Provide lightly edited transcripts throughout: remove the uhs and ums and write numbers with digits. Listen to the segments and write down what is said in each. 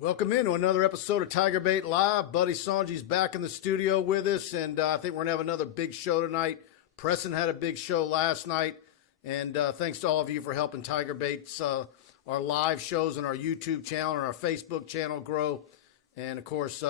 Welcome into another episode of TigerBait Live. Buddy Songy's back in the studio with us, and I think we're going to have another big show tonight. Preston had a big show last night, and thanks to all of you for helping TigerBait's our live shows on our YouTube channel and our Facebook channel grow. And, of course,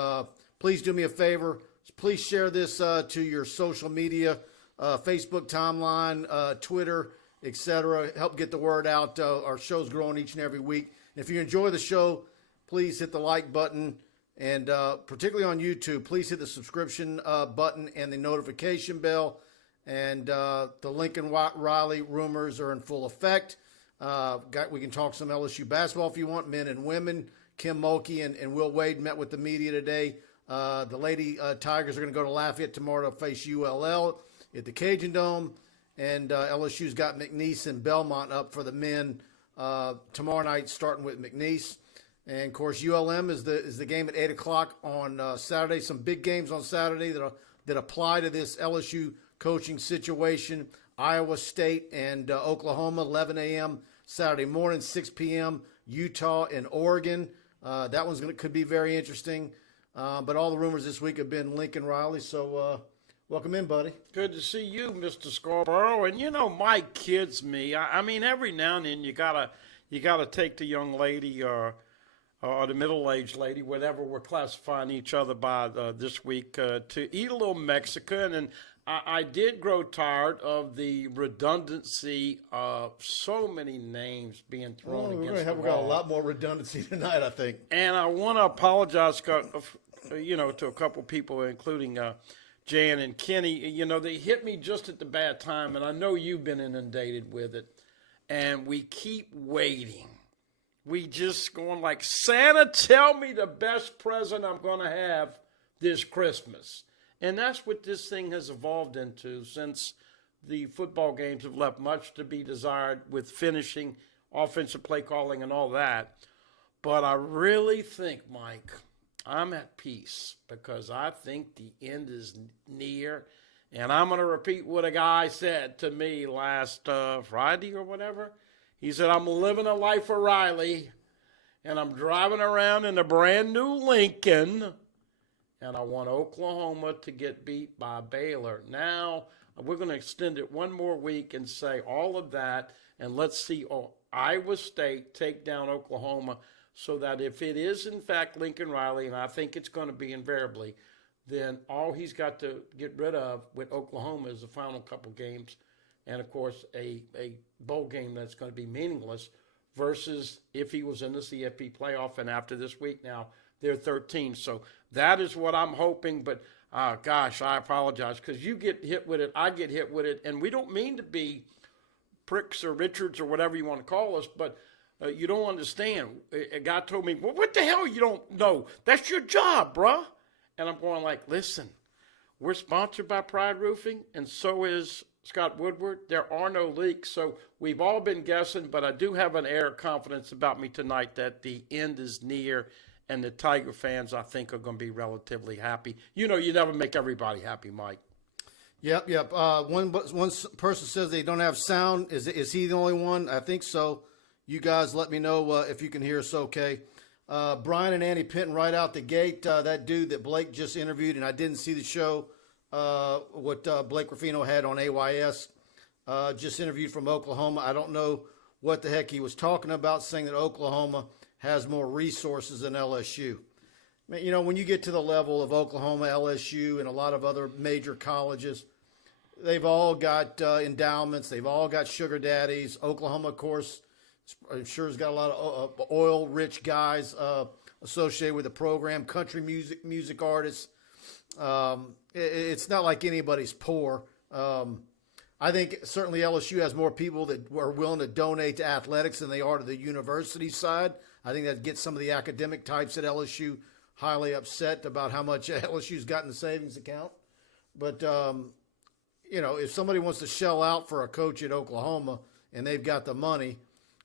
please do me a favor. Please share this to your social media, Facebook timeline, Twitter, etc. Help get the word out. Our show's growing each and every week. If you enjoy the show, please hit the like button, and particularly on YouTube, please hit the subscription button and the notification bell. And the Lincoln Riley rumors are in full effect. We can talk some LSU basketball if you want, men and women. Kim Mulkey and Will Wade met with the media today. The Lady Tigers are going to go to Lafayette tomorrow to face ULL at the Cajun Dome. And LSU's got McNeese and Belmont up for the men tomorrow night, starting with McNeese. And, of course, ULM is the game at 8 o'clock on Saturday. Some big games on Saturday that apply to this LSU coaching situation. Iowa State and Oklahoma, 11 a.m. Saturday morning, 6 p.m. Utah and Oregon. That one's could be very interesting. But all the rumors this week have been Lincoln Riley. So welcome in, buddy. Good to see you, Mr. Scarborough. And, Mike kids me. I mean, every now and then you gotta take the young lady or the middle-aged lady, whatever we're classifying each other by this week, to eat a little Mexican. And I did grow tired of the redundancy of so many names being thrown against the wall. We've got a lot more redundancy tonight, I think. And I want to apologize, to a couple people, including Jan and Kenny. They hit me just at the bad time, and I know you've been inundated with it. And we keep waiting. We just going like, Santa, tell me the best present I'm going to have this Christmas. And that's what this thing has evolved into since the football games have left much to be desired with finishing, offensive play calling, and all that. But I really think, Mike, I'm at peace because I think the end is near. And I'm going to repeat what a guy said to me last Friday or whatever. He said, I'm living a life of Riley, and I'm driving around in a brand new Lincoln, and I want Oklahoma to get beat by Baylor. Now, we're going to extend it one more week and say all of that, and let's see Iowa State take down Oklahoma so that if it is, in fact, Lincoln Riley, and I think it's going to be invariably, then all he's got to get rid of with Oklahoma is the final couple games. And, of course, a bowl game that's going to be meaningless versus if he was in the CFP playoff. And after this week now, they're 13. So that is what I'm hoping. But, gosh, I apologize because you get hit with it. I get hit with it. And we don't mean to be pricks or Richards or whatever you want to call us, but you don't understand. A guy told me, well, what the hell you don't know? That's your job, bruh. And I'm going like, listen, we're sponsored by Pride Roofing, and so is Scott Woodward. There are no leaks, so we've all been guessing, but I do have an air of confidence about me tonight that the end is near, and the Tiger fans, I think, are going to be relatively happy. You never make everybody happy, Mike. Yep. One person says they don't have sound. Is he the only one? I think so. You guys let me know if you can hear us okay. Brian and Andy Pinton right out the gate. That dude that Blake just interviewed, and I didn't see the show, what Blake Ruffino had on AYS, just interviewed from Oklahoma. I don't know what the heck he was talking about, saying that Oklahoma has more resources than LSU. When you get to the level of Oklahoma, LSU, and a lot of other major colleges, they've all got endowments. They've all got sugar daddies. Oklahoma, of course, I'm sure has got a lot of oil-rich guys associated with the program, country music artists. It's not like anybody's poor. I think certainly LSU has more people that are willing to donate to athletics than they are to the university side. I think that gets some of the academic types at LSU highly upset about how much LSU's got in the savings account. But, if somebody wants to shell out for a coach at Oklahoma and they've got the money,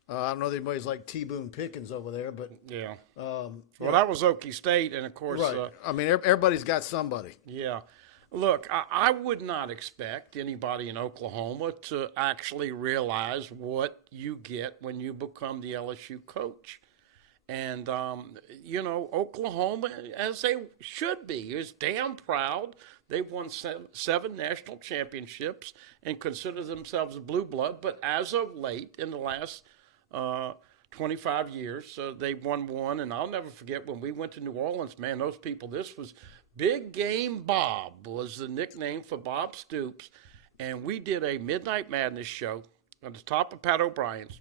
I don't know if anybody's like T. Boone Pickens over there, but yeah. That was Okie State, and of course, right. Everybody's got somebody. Yeah. Look, I would not expect anybody in Oklahoma to actually realize what you get when you become the LSU coach. And, Oklahoma, as they should be, is damn proud. They've won seven national championships and consider themselves a blue blood. But as of late, in the last 25 years, they've won one. And I'll never forget when we went to New Orleans, man, those people, this was Big Game Bob was the nickname for Bob Stoops. And we did a Midnight Madness show at the top of Pat O'Brien's.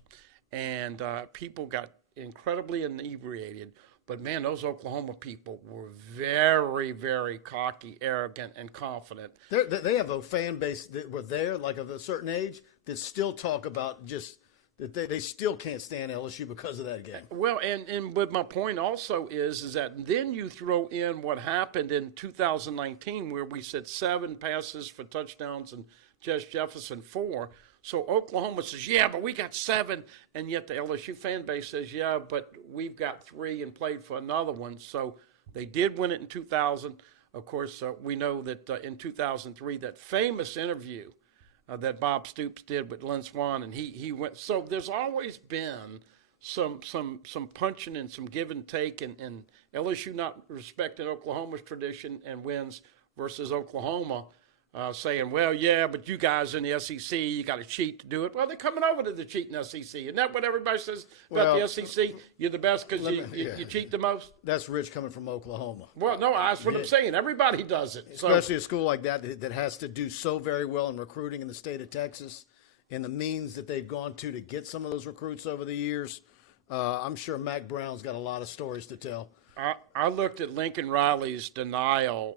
And people got incredibly inebriated. But, man, those Oklahoma people were very, very cocky, arrogant, and confident. They have a fan base that were there, like of a certain age, that still talk about just that they still can't stand LSU because of that game. Well, but my point also is that then you throw in what happened in 2019 where we said 7 passes for touchdowns and Jess Jefferson 4. So Oklahoma says, yeah, but we got 7, and yet the LSU fan base says, yeah, but we've got 3 and played for another one. So they did win it in 2000. Of course, we know that in 2003, that famous interview that Bob Stoops did with Lynn Swann, and he went. So there's always been some punching and some give and take, and LSU not respecting Oklahoma's tradition and wins versus Oklahoma. Saying, well, yeah, but you guys in the SEC, you got to cheat to do it. Well, they're coming over to the cheating SEC. Isn't that what everybody says about the SEC? You're the best because you cheat the most? That's Rich coming from Oklahoma. Well, no, that's what I'm saying. Everybody does it. Especially a school like that has to do so very well in recruiting in the state of Texas and the means that they've gone to get some of those recruits over the years. I'm sure Mac Brown's got a lot of stories to tell. I looked at Lincoln Riley's denial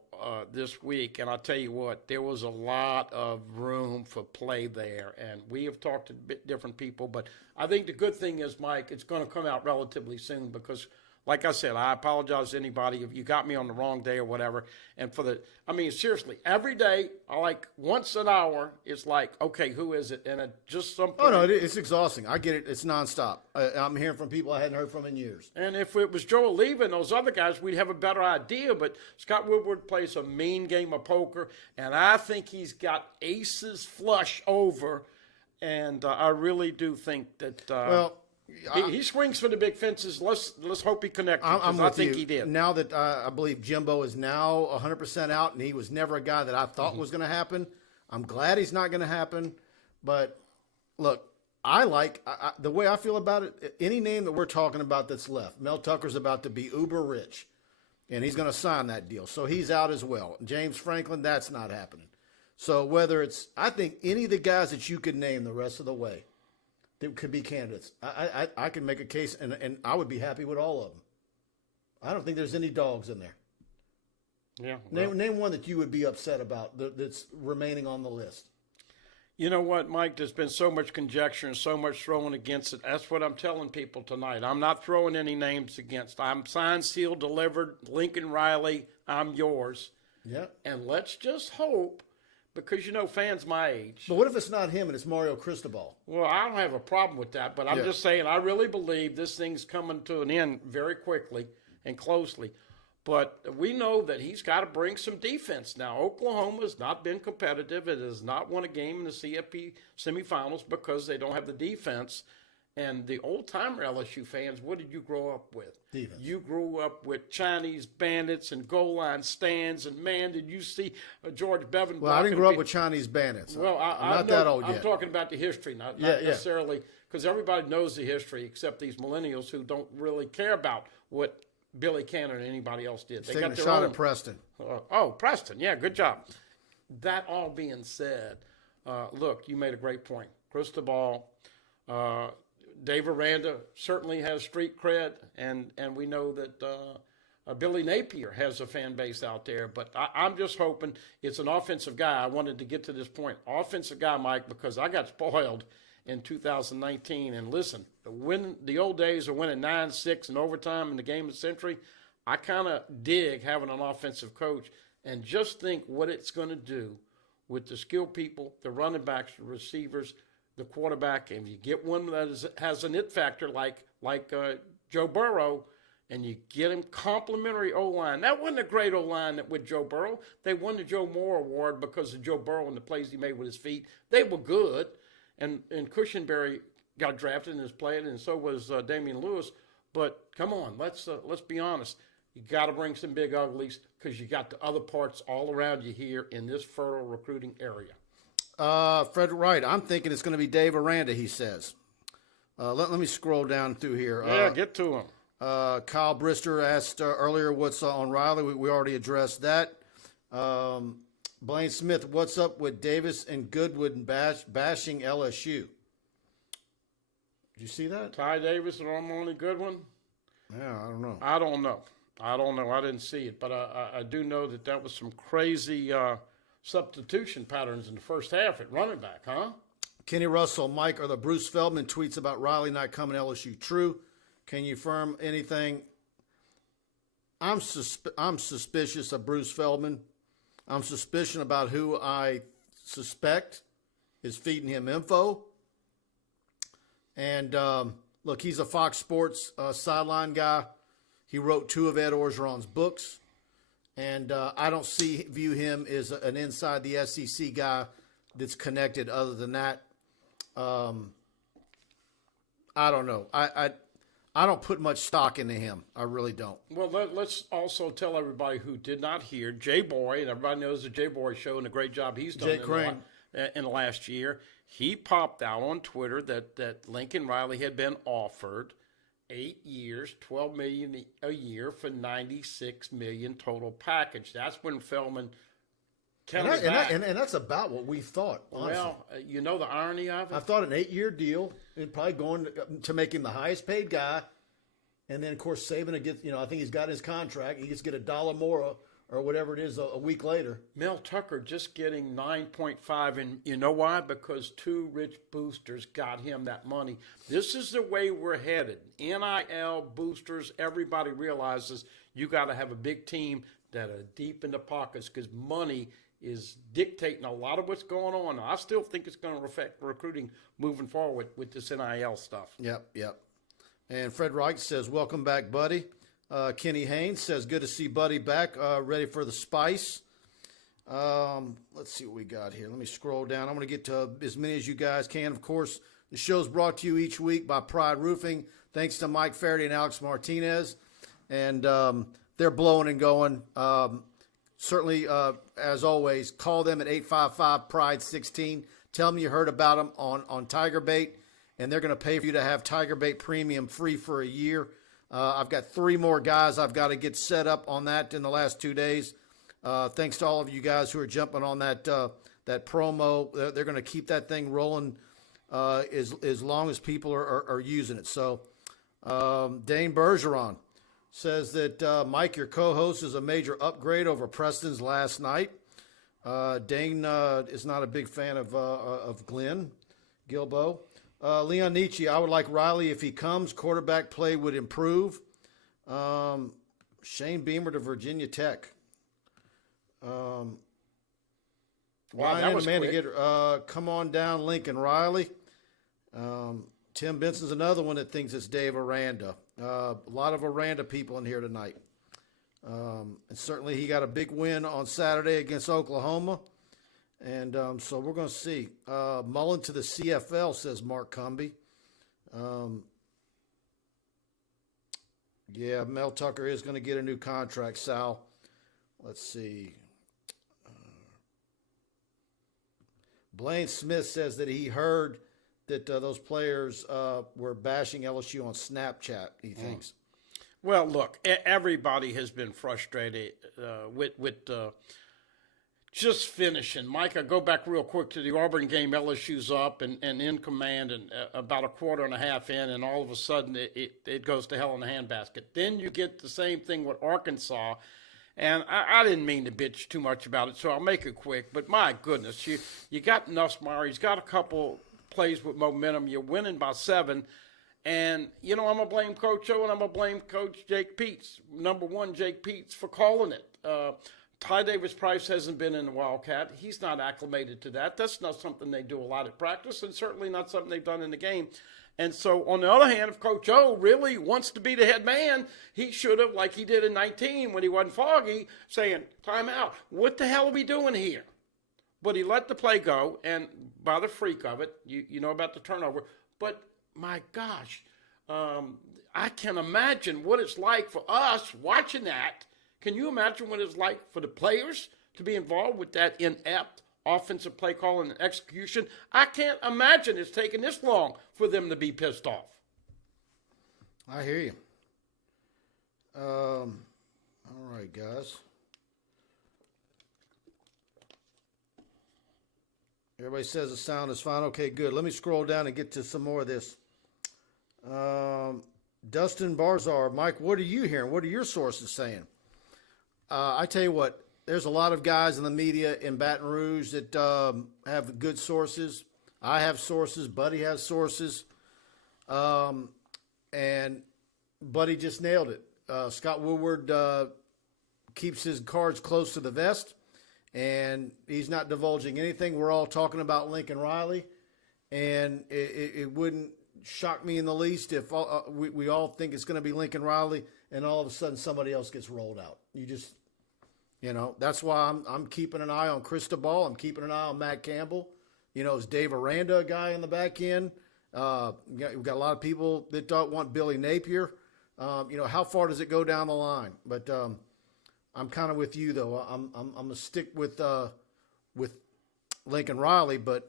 this week, and I'll tell you what, there was a lot of room for play there. And we have talked to different people, but I think the good thing is, Mike, it's going to come out relatively soon because, like I said, I apologize to anybody if you got me on the wrong day or whatever. And seriously, every day, once an hour, it's like, okay, who is it? And just some. Oh, no, it's exhausting. I get it. It's nonstop. I'm hearing from people I hadn't heard from in years. And if it was Joel Leva and those other guys, we'd have a better idea. But Scott Woodward plays a mean game of poker, and I think he's got aces flush over. And I really do think that. He swings for the big fences. Let's hope he connects. I think he did. Now that I believe Jimbo is now 100% out, and he was never a guy that I thought was going to happen. I'm glad he's not going to happen. But look, the way I feel about it. Any name that we're talking about that's left, Mel Tucker's about to be uber rich, and he's going to sign that deal, so he's out as well. James Franklin, that's not happening. So I think any of the guys that you could name the rest of the way. That could be candidates. I can make a case, and I would be happy with all of them. I don't think there's any dogs in there. Yeah. Name one that you would be upset about that's remaining on the list. You know what, Mike? There's been so much conjecture and so much thrown against it. That's what I'm telling people tonight. I'm not throwing any names against. I'm signed, sealed, delivered. Lincoln Riley, I'm yours. Yeah. And let's just hope. Because, fans my age. But what if it's not him and it's Mario Cristobal? Well, I don't have a problem with that, but I'm just saying I really believe this thing's coming to an end very quickly and closely. But we know that he's got to bring some defense. Now, Oklahoma has not been competitive. It has not won a game in the CFP semifinals because they don't have the defense. And the old-timer LSU fans, what did you grow up with? Defense. You grew up with Chinese bandits and goal line stands, and, man, did you see George Bevan? Well, I didn't grow up with Chinese bandits. Well, I'm not that old yet. I'm talking about the history, not necessarily, because everybody knows the history except these millennials who don't really care about what Billy Cannon or anybody else did. They got a shot at Preston. Preston. Yeah, good job. That all being said, look, you made a great point. Cristobal, Dave Aranda certainly has street cred, and we know that Billy Napier has a fan base out there. But I'm just hoping it's an offensive guy. I wanted to get to this point. Offensive guy, Mike, because I got spoiled in 2019. And listen, the old days of winning 9-6 in overtime in the game of the century, I kind of dig having an offensive coach and just think what it's going to do with the skilled people, the running backs, the receivers, the quarterback, and you get one that has an it factor like Joe Burrow, and you get him complimentary O-line. That wasn't a great O-line with Joe Burrow. They won the Joe Moore Award because of Joe Burrow and the plays he made with his feet. They were good, and Cushenberry got drafted and is playing, and so was Damian Lewis. But come on, let's be honest. You got to bring some big uglies because you got the other parts all around you here in this fertile recruiting area. Fred Wright, I'm thinking it's going to be Dave Aranda, he says. Let me scroll down through here. Yeah, get to him. Kyle Brister asked earlier what's on Riley. We already addressed that. Blaine Smith, what's up with Davis and Goodwood bashing LSU? Did you see that? Ty Davis and only Goodwin? Yeah, I don't know. I don't know. I didn't see it, but I do know that was some crazy substitution patterns in the first half at running back, huh? Kenny Russell, Mike, are the Bruce Feldman tweets about Riley not coming to LSU true? Can you affirm anything? I'm suspicious of Bruce Feldman. I'm suspicious about who I suspect is feeding him info. And look, he's a Fox Sports sideline guy. He wrote 2 of Ed Orgeron's books. And I don't view him as an inside the SEC guy that's connected other than that. I don't know. I don't put much stock into him. I really don't. Well, let's also tell everybody who did not hear, Jay Boy, and everybody knows the Jay Boy show and the great job he's done in the last year. He popped out on Twitter that Lincoln Riley had been offered 8 years, $12 million a year for $96 million total package. That's when Feldman counted back. And that's about what we thought, honestly. Well, you know the irony of it? I thought an 8-year deal, and probably going to make him the highest paid guy. And then, of course, Saban would get, I think he's got his contract. He gets to get $1 more or whatever it is a week later. Mel Tucker just getting 9.5, and you know why? Because 2 rich boosters got him that money. This is the way we're headed. NIL boosters, everybody realizes you got to have a big team that are deep in the pockets because money is dictating a lot of what's going on. I still think it's going to affect recruiting moving forward with this NIL stuff. Yep. And Fred Wright says, welcome back, Buddy. Kenny Haynes says, good to see Buddy back, ready for the spice. Let's see what we got here. Let me scroll down. I'm going to get to as many as you guys can. Of course, the show's brought to you each week by Pride Roofing. Thanks to Mike Faraday and Alex Martinez. And they're blowing and going. Certainly, as always, call them at 855-PRIDE-16. Tell them you heard about them on TigerBait, and they're going to pay for you to have TigerBait Premium free for a year. I've got 3 more guys I've got to get set up on that in the last 2 days. Thanks to all of you guys who are jumping on that promo. They're going to keep that thing rolling as long as people are using it. So, Dane Bergeron says that, Mike, your co-host, is a major upgrade over Preston's last night. Dane is not a big fan of Glenn Gilbo. Leon Nietzsche, I would like Riley if he comes. Quarterback play would improve. Shane Beamer to Virginia Tech. Wow, that was quick. Come on down, Lincoln Riley. Tim Benson's another one that thinks it's Dave Aranda. A lot of Aranda people in here tonight. And certainly he got a big win on Saturday against Oklahoma. And so we're going to see. Mullen to the CFL, says Mark Cumby. Yeah, Mel Tucker is going to get a new contract, Sal. Let's see. Blaine Smith says that he heard that those players were bashing LSU on Snapchat, he thinks. Well, look, everybody has been frustrated with just finishing. Mike, I go back real quick to the Auburn game. LSU's up and in command and about a quarter and a half in, and all of a sudden it goes to hell in a handbasket. Then you get the same thing with Arkansas. And I didn't mean to bitch too much about it, so I'll make it quick. But my goodness, you got Nussmeier. He's got a couple plays with momentum. You're winning by 7. And, I'm going to blame Coach O and I'm going to blame Coach Jake Peets. Number 1, Jake Peets, for calling it. Ty Davis Price hasn't been in the Wildcat. He's not acclimated to that. That's not something they do a lot at practice, and certainly not something they've done in the game. And so, on the other hand, if Coach O really wants to be the head man, he should have, like he did in 19 when he wasn't foggy, saying, time out. What the hell are we doing here? But he let the play go, and by the freak of it, you know about the turnover. But, my gosh, I can imagine what it's like for us watching that. Can you imagine what it's like for the players to be involved with that inept offensive play calling and execution? I can't imagine it's taking this long for them to be pissed off. I hear you. All right, guys. Everybody says the sound is fine. Okay, good. Let me scroll down and get to some more of this. Dustin Barzar, Mike, what are you hearing? What are your sources saying? I tell you what, there's a lot of guys in the media in Baton Rouge that have good sources. I have sources. Buddy has sources. And Buddy just nailed it. Scott Woodward keeps his cards close to the vest, and he's not divulging anything. We're all talking about Lincoln Riley, and it wouldn't shock me in the least if we all think it's going to be Lincoln Riley, and all of a sudden somebody else gets rolled out. That's why I'm keeping an eye on Cristobal. I'm keeping an eye on Matt Campbell. Is Dave Aranda a guy in the back end? We've got a lot of people that don't want Billy Napier. How far does it go down the line? But I'm kind of with you, though. I'm gonna stick with Lincoln Riley, but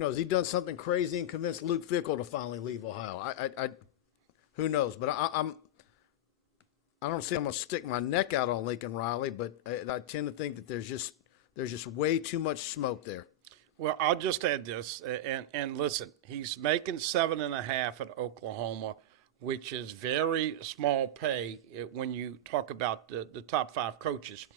has he done something crazy and convinced Luke Fickell to finally leave Ohio? I who knows? But I don't see I'm gonna stick my neck out on Lincoln Riley, but I tend to think that there's just way too much smoke there. Well, I'll just add this, and listen, he's making 7.5 at Oklahoma, which is very small pay when you talk about the top 5 coaches.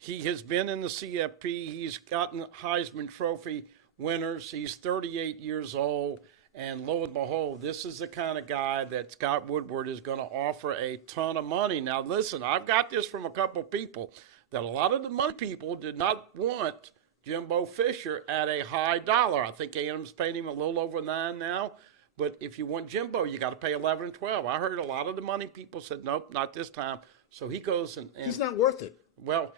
He has been in the CFP. He's gotten Heisman Trophy winners. He's 38 years old, and lo and behold, this is the kind of guy that Scott Woodward is going to offer a ton of money. Now, listen, I've got this from a couple people, that a lot of the money people did not want Jimbo Fisher at a high dollar. I think A&M's paying him a little over $9 now. But if you want Jimbo, you got to pay 11 and 12. I heard a lot of the money people said, nope, not this time. So he goes and he's not worth it. Well,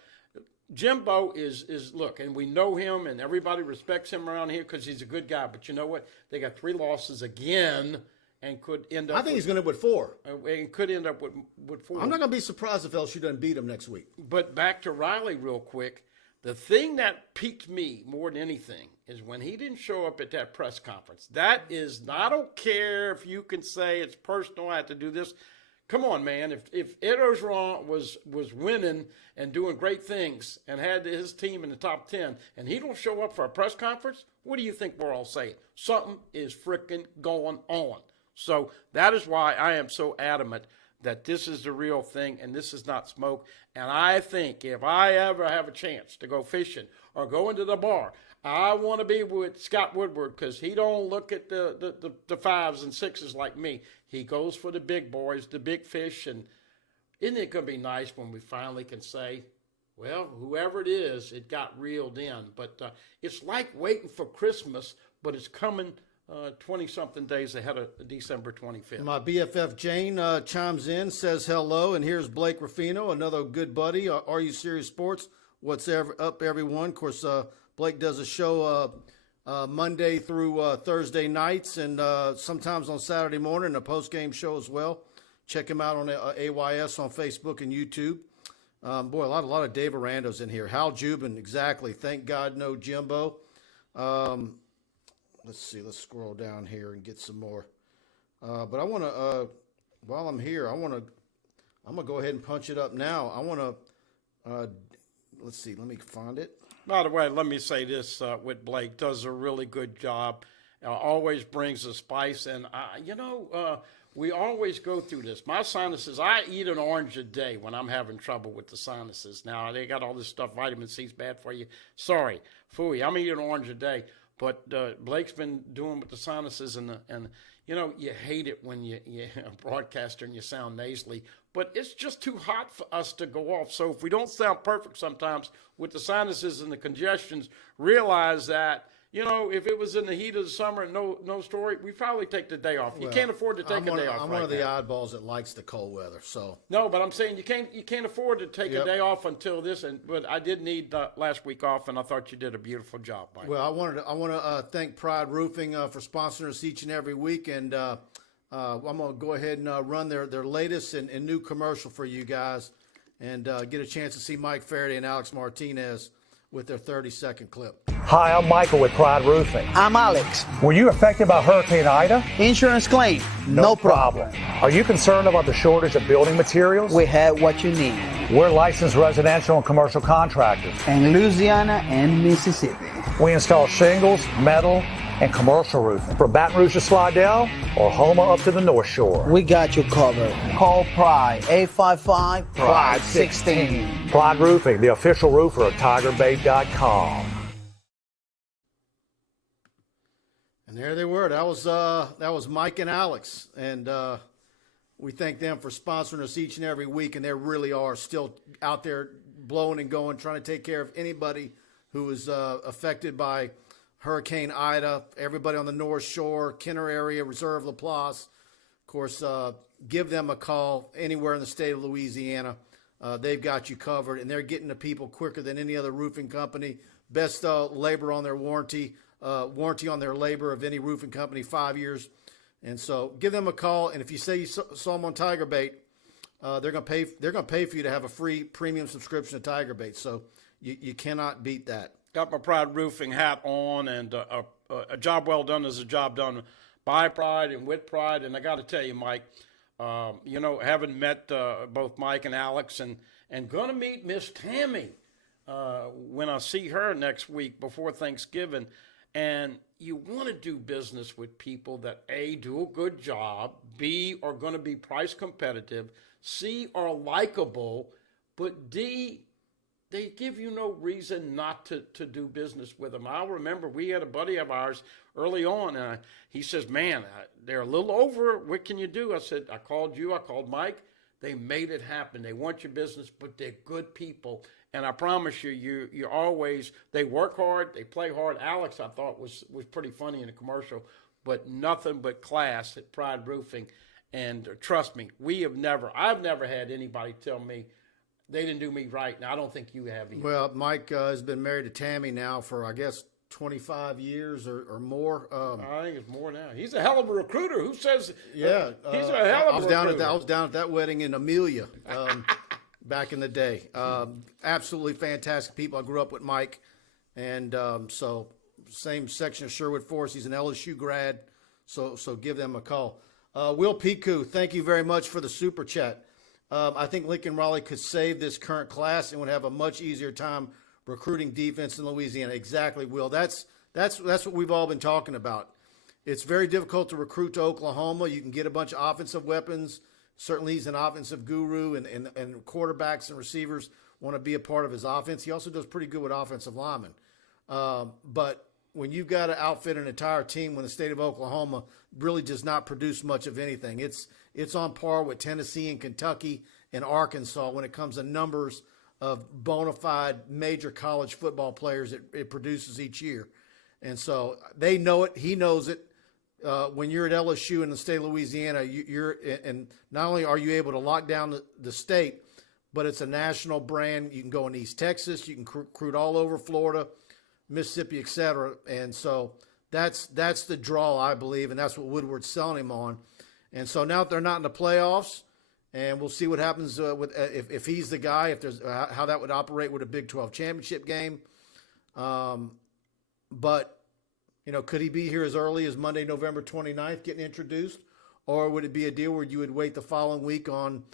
Jimbo is look, and we know him, and everybody respects him around here because he's a good guy. But you know what? They got 3 losses again, and could end up. I think he's going to end up with 4. And could end up with 4. I'm not going to be surprised if LSU doesn't beat him next week. But back to Riley real quick. The thing that piqued me more than anything is when he didn't show up at that press conference. That is, I don't care if you can say it's personal, I have to do this. Come on, man. If Ed Orgeron was winning and doing great things and had his team in the top 10 and he don't show up for a press conference, what do you think we're all saying? Something is freaking going on. So that is why I am so adamant that this is the real thing and this is not smoke. And I think if I ever have a chance to go fishing or go into the bar, I want to be with Scott Woodward because he don't look at the 5s and 6s like me. He goes for the big boys, the big fish. And isn't it going to be nice when we finally can say, well, whoever it is, it got reeled in. But it's like waiting for Christmas, but it's coming 20-something days ahead of December 25th. My BFF Jane chimes in, says hello, and here's Blake Ruffino, another good buddy. Are You Serious Sports? What's up, everyone? Of course, Blake does a show Monday through Thursday nights and sometimes on Saturday morning, a post-game show as well. Check him out on AYS on Facebook and YouTube. Boy, a lot of Dave Arandos in here. Hal Jubin, exactly. Thank God no Jimbo. Let's see. Let's scroll down here and get some more. But I want to, while I'm here, I'm going to go ahead and punch it up now. I want to, let's see. Let me find it. By the way, let me say this with Blake. Does a really good job. Always brings a spice. And, we always go through this. My sinuses, I eat an orange a day when I'm having trouble with the sinuses. Now, they got all this stuff, vitamin C's bad for you. Sorry. Phooey, I'm eating an orange a day. But Blake's been doing with the sinuses, and you hate it when you're a broadcaster and you sound nasally. But it's just too hot for us to go off. So if we don't sound perfect sometimes with the sinuses and the congestions, realize that if it was in the heat of the summer and no story, we'd probably take the day off. You can't afford to take a day off. I'm one of the oddballs that likes the cold weather. So no, but I'm saying you can't afford to take a day off until this. But I did need last week off, and I thought you did a beautiful job, Mike. Well, I want to thank Pride Roofing for sponsoring us each and every week, and I'm going to go ahead and run their latest and new commercial for you guys, and get a chance to see Mike Faraday and Alex Martinez with their 30-second clip. Hi, I'm Michael with Pride Roofing. I'm Alex. Were you affected by Hurricane Ida? Insurance claim, no problem. Are you concerned about the shortage of building materials? We have what you need. We're licensed residential and commercial contractors. In Louisiana and Mississippi. We install shingles, metal, and commercial roofing. From Baton Rouge to Slidell or Houma up to the North Shore. We got you covered. Call Pride, 855-PRIDE-16. Pride Roofing, the official roofer of TigerBait.com. And there they were. That was Mike and Alex, and we thank them for sponsoring us each and every week. And they really are still out there blowing and going, trying to take care of anybody who is affected by Hurricane Ida. Everybody on the North Shore, Kenner area, Reserve Laplace. Of course, give them a call anywhere in the state of Louisiana. They've got you covered, and they're getting to people quicker than any other roofing company. Best labor on their warranty. Warranty on their labor of any roofing company, 5 years. And so give them a call. And if you say you saw them on TigerBait, they're going to pay for you to have a free premium subscription to TigerBait. So you cannot beat that. Got my Pride Roofing hat on, and a job well done is a job done by Pride and with Pride. And I got to tell you, Mike, having met both Mike and Alex, and going to meet Miss Tammy when I see her next week before Thanksgiving. And you want to do business with people that A, do a good job, B, are going to be price competitive, C, are likable, but D, they give you no reason not to do business with them. I'll remember we had a buddy of ours early on, and he says, man, they're a little over. What can you do? I said, I called you. I called Mike. They made it happen. They want your business, but they're good people. And I promise you always, they work hard, they play hard. Alex, I thought, was pretty funny in the commercial, but nothing but class at Pride Roofing. And trust me, I've never had anybody tell me they didn't do me right. And I don't think you have either. Well, Mike has been married to Tammy now for, I guess, 25 years or more. I think it's more now. He's a hell of a recruiter. Who says? Yeah, he's a hell of a recruiter. I was down at that wedding in Amelia back in the day. Absolutely fantastic people. I grew up with Mike, and so same section of Sherwood Forest. He's an LSU grad, so give them a call. Will Piku, thank you very much for the super chat. I think Lincoln Raleigh could save this current class and would have a much easier time recruiting defense in Louisiana. Exactly, Will. That's what we've all been talking about. It's very difficult to recruit to Oklahoma. You can get a bunch of offensive weapons. Certainly he's an offensive guru, and quarterbacks and receivers want to be a part of his offense. He also does pretty good with offensive linemen. But when you've got to outfit an entire team when the state of Oklahoma really does not produce much of anything, it's on par with Tennessee and Kentucky and Arkansas when it comes to numbers of bona fide major college football players it produces each year. And so they know it. He knows it. When you're at LSU in the state of Louisiana, and not only are you able to lock down the state, but it's a national brand. You can go in East Texas. You can recruit all over Florida, Mississippi, et cetera. And so that's the draw, I believe, and that's what Woodward's selling him on. And so now that they're not in the playoffs, and we'll see what happens with if he's the guy, if there's how that would operate with a Big 12 championship game. But could he be here as early as Monday, November 29th, getting introduced? Or would it be a deal where you would wait the following week on,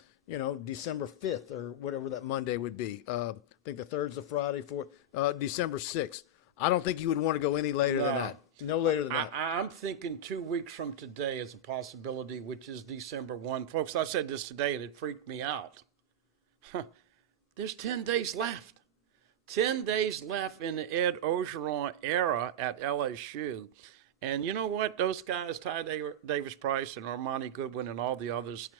December 5th or whatever that Monday would be? I think the 3rd's the Friday, December 6th. I don't think you would want to go any later than that. No later than that. I'm thinking 2 weeks from today is a possibility, which is December 1. Folks, I said this today, and it freaked me out. There's 10 days left. 10 days left in the Ed Orgeron era at LSU. And you know what? Those guys, Ty Davis Price and Armani Goodwin and all the others,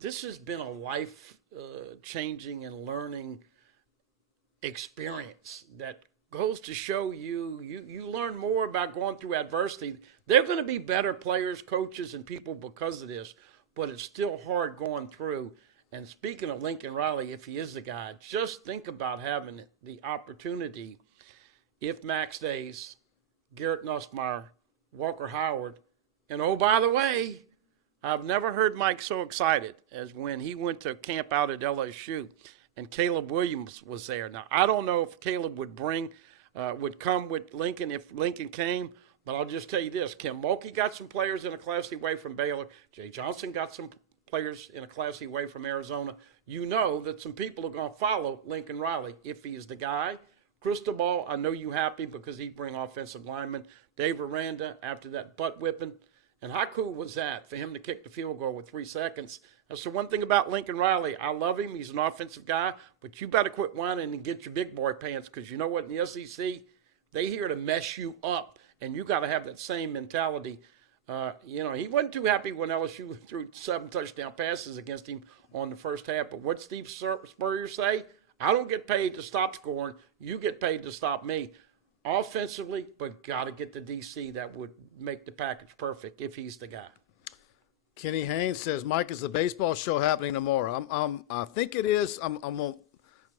this has been a life-changing and learning experience that goes to show you learn more about going through adversity. They're going to be better players, coaches, and people because of this, but it's still hard going through. And speaking of Lincoln Riley, if he is the guy, just think about having the opportunity, if Max stays, Garrett Nussmeier, Walker Howard, and oh, by the way, I've never heard Mike so excited as when he went to camp out at LSU and Caleb Williams was there. Now, I don't know if Caleb would come with Lincoln if Lincoln came, but I'll just tell you this. Kim Mulkey got some players in a Class C way from Baylor. Jay Johnson got some players in a Class C way from Arizona. You know that some people are going to follow Lincoln Riley if he is the guy. Cristobal, I know you happy because he'd bring offensive linemen. Dave Aranda, after that butt whipping. And how cool was that for him to kick the field goal with 3 seconds? That's the one thing about Lincoln Riley. I love him. He's an offensive guy. But you better quit whining and get your big boy pants because you know what? In the SEC, they here to mess you up. And you got to have that same mentality. He wasn't too happy when LSU threw 7 touchdown passes against him on the first half. But what Steve Spurrier say? I don't get paid to stop scoring. You get paid to stop me. Offensively, but got to get the DC that would make the package perfect if he's the guy. Kenny Haynes says, Mike, is the baseball show happening tomorrow? I think it is.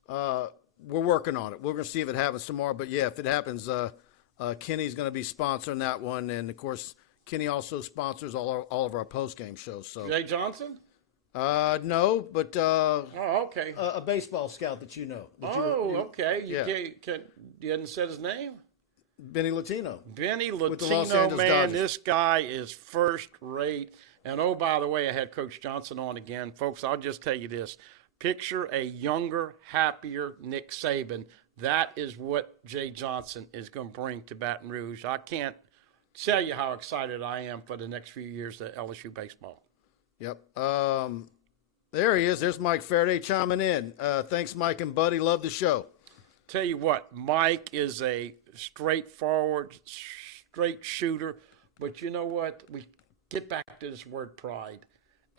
We're working on it. We're going to see if it happens tomorrow. But, yeah, if it happens, Kenny's going to be sponsoring that one. And, of course, Kenny also sponsors all of our post-game shows. So Jay Johnson? No, but okay. A baseball scout that you know. Okay. Yeah. You hadn't said his name? Benny Latino. Benny with the Latino, Los Angeles man, Dodgers. this guy is first rate. And, oh, by the way, I had Coach Johnson on again. Folks, I'll just tell you this. Picture a younger, happier Nick Saban. That is what Jay Johnson is going to bring to Baton Rouge. I can't tell you how excited I am for the next few years of LSU baseball. Yep. There he is. There's Mike Faraday chiming in. Thanks, Mike and Buddy. Love the show. Tell you what, Mike is a straightforward, straight shooter. But you know what? We get back to this word pride.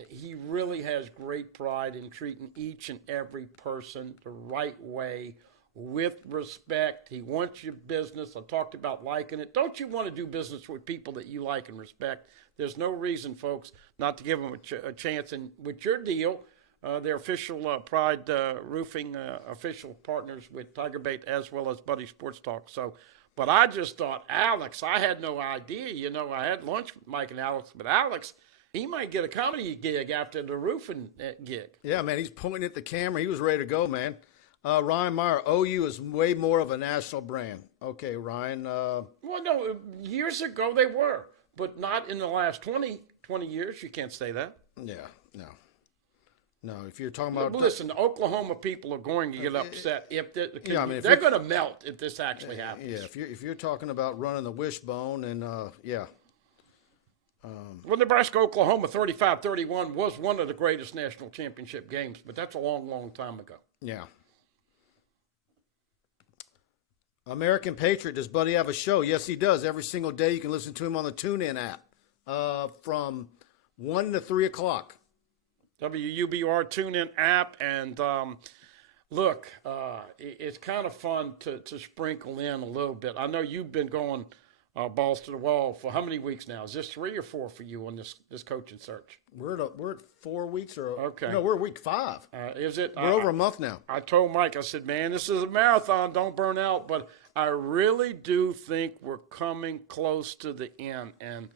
He really has great pride in treating each and every person the right way, with respect. He wants your business. I talked about liking it. Don't you want to do business with people that you like and respect? There's no reason, folks, not to give them a chance. And with your deal, they're official Pride Roofing official partners with TigerBait as well as Buddy Sports Talk. So, but I just thought, Alex, I had no idea. You know, I had lunch with Mike and Alex, but Alex, he might get a comedy gig after the roofing gig. Yeah, man, he's pointing at the camera. He was ready to go, man. Ryan Meyer, OU is way more of a national brand. Okay, Ryan. Well, no, years ago they were, but not in the last 20 years. You can't say that. Yeah, no. No, if you're talking about... Listen, the Oklahoma people are going to get upset if they're they're going to melt if this actually happens. Yeah, if you're talking about running the wishbone and, yeah. Well, Nebraska-Oklahoma 35-31 was one of the greatest national championship games, but that's a long, long time ago. Yeah. American Patriot, does Buddy have a show? Yes, he does. Every single day you can listen to him on the TuneIn app from 1 to 3 o'clock. WUBR TuneIn app. And look, it's kind of fun to sprinkle in a little bit. I know you've been going balls to the wall for how many weeks now? Is this 3 or 4 for you on this coaching search? We're at 4 weeks or okay. No, we're week 5. Is it? We're over a month now. I told Mike, I said, man, this is a marathon. Don't burn out. But I really do think we're coming close to the end. And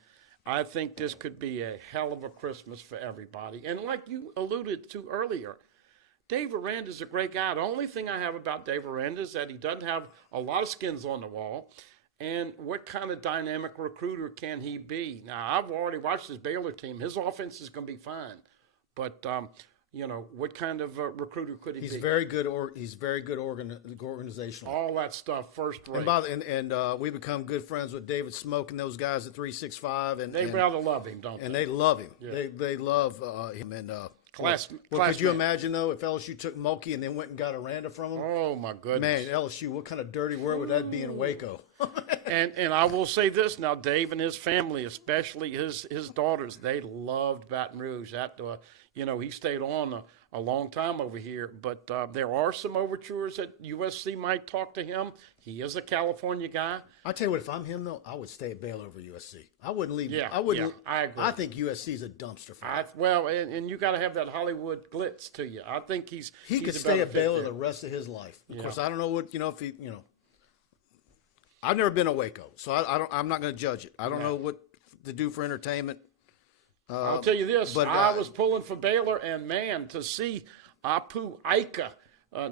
I think this could be a hell of a Christmas for everybody. And like you alluded to earlier, Dave Aranda's a great guy. The only thing I have about Dave Aranda is that he doesn't have a lot of skins on the wall. And what kind of dynamic recruiter can he be? Now, I've already watched his Baylor team. His offense is going to be fine. But, what kind of recruiter could he be? He's very good organizational. All that stuff, first rate. And we become good friends with David Smoke and those guys at 365. And they rather love him, don't they? And they love him. Yeah. They love him. And could you imagine, though, if LSU took Mulkey and then went and got Aranda from him? Oh, my goodness. Man, LSU, what kind of dirty word would that be in Waco? And I will say this now, Dave and his family, especially his daughters, they loved Baton Rouge. That he stayed on a long time over here. But there are some overtures that USC might talk to him. He is a California guy. I tell you what, if I'm him though, I would stay at Baylor over USC. I wouldn't leave. Yeah, I wouldn't. yeah, I agree. I think USC is a dumpster fire. And you got to have that Hollywood glitz to you. I think he could stay at Baylor the rest of his life. Of course, I don't know what if he I've never been to Waco, so I'm not going to judge it. I don't know what to do for entertainment. I'll tell you this: but, I was pulling for Baylor, and man, to see Apu Ika,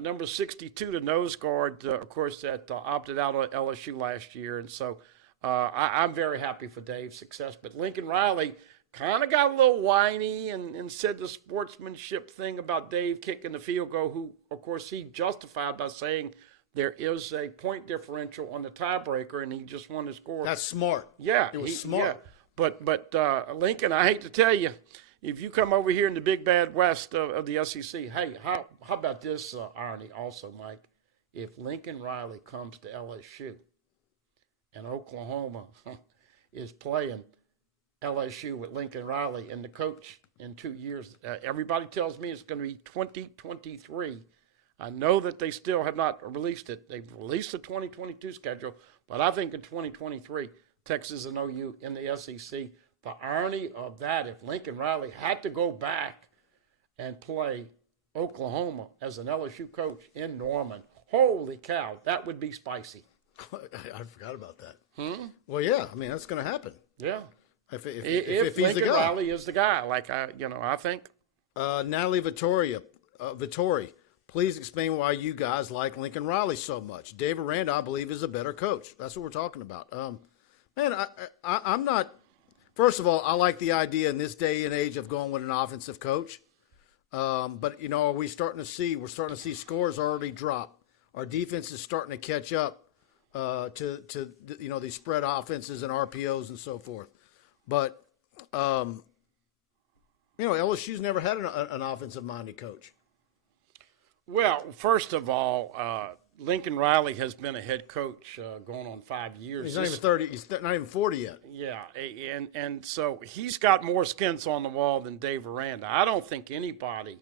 number 62, the nose guard, of course, that opted out of LSU last year, and so I'm very happy for Dave's success. But Lincoln Riley kind of got a little whiny and said the sportsmanship thing about Dave kicking the field goal, who, of course, he justified by saying there is a point differential on the tiebreaker, and he just wanted to score. That's smart. Yeah, it was smart. Yeah. But Lincoln, I hate to tell you, if you come over here in the big bad West of the SEC, hey, how about this irony also, Mike? If Lincoln Riley comes to LSU and Oklahoma is playing LSU with Lincoln Riley and the coach in 2 years, everybody tells me it's going to be 2023. I know that they still have not released it. They've released the 2022 schedule, but I think in 2023, Texas and OU in the SEC, the irony of that, if Lincoln Riley had to go back and play Oklahoma as an LSU coach in Norman, holy cow, that would be spicy. I forgot about that. Well, yeah, I mean, that's going to happen. Yeah. If he's Lincoln the guy. Riley is the guy, like I think. Natalie Vittori, please explain why you guys like Lincoln Riley so much. Dave Aranda, I believe, is a better coach. That's what we're talking about. Man, I'm not. First of all, I like the idea in this day and age of going with an offensive coach. But are we starting to see? We're starting to see scores already drop. Our defense is starting to catch up to these spread offenses and RPOs and so forth. But LSU's never had an offensive-minded coach. Well, first of all, Lincoln Riley has been a head coach going on 5 years. He's not even 30. He's not even 40 yet. Yeah, and so he's got more skins on the wall than Dave Aranda. I don't think anybody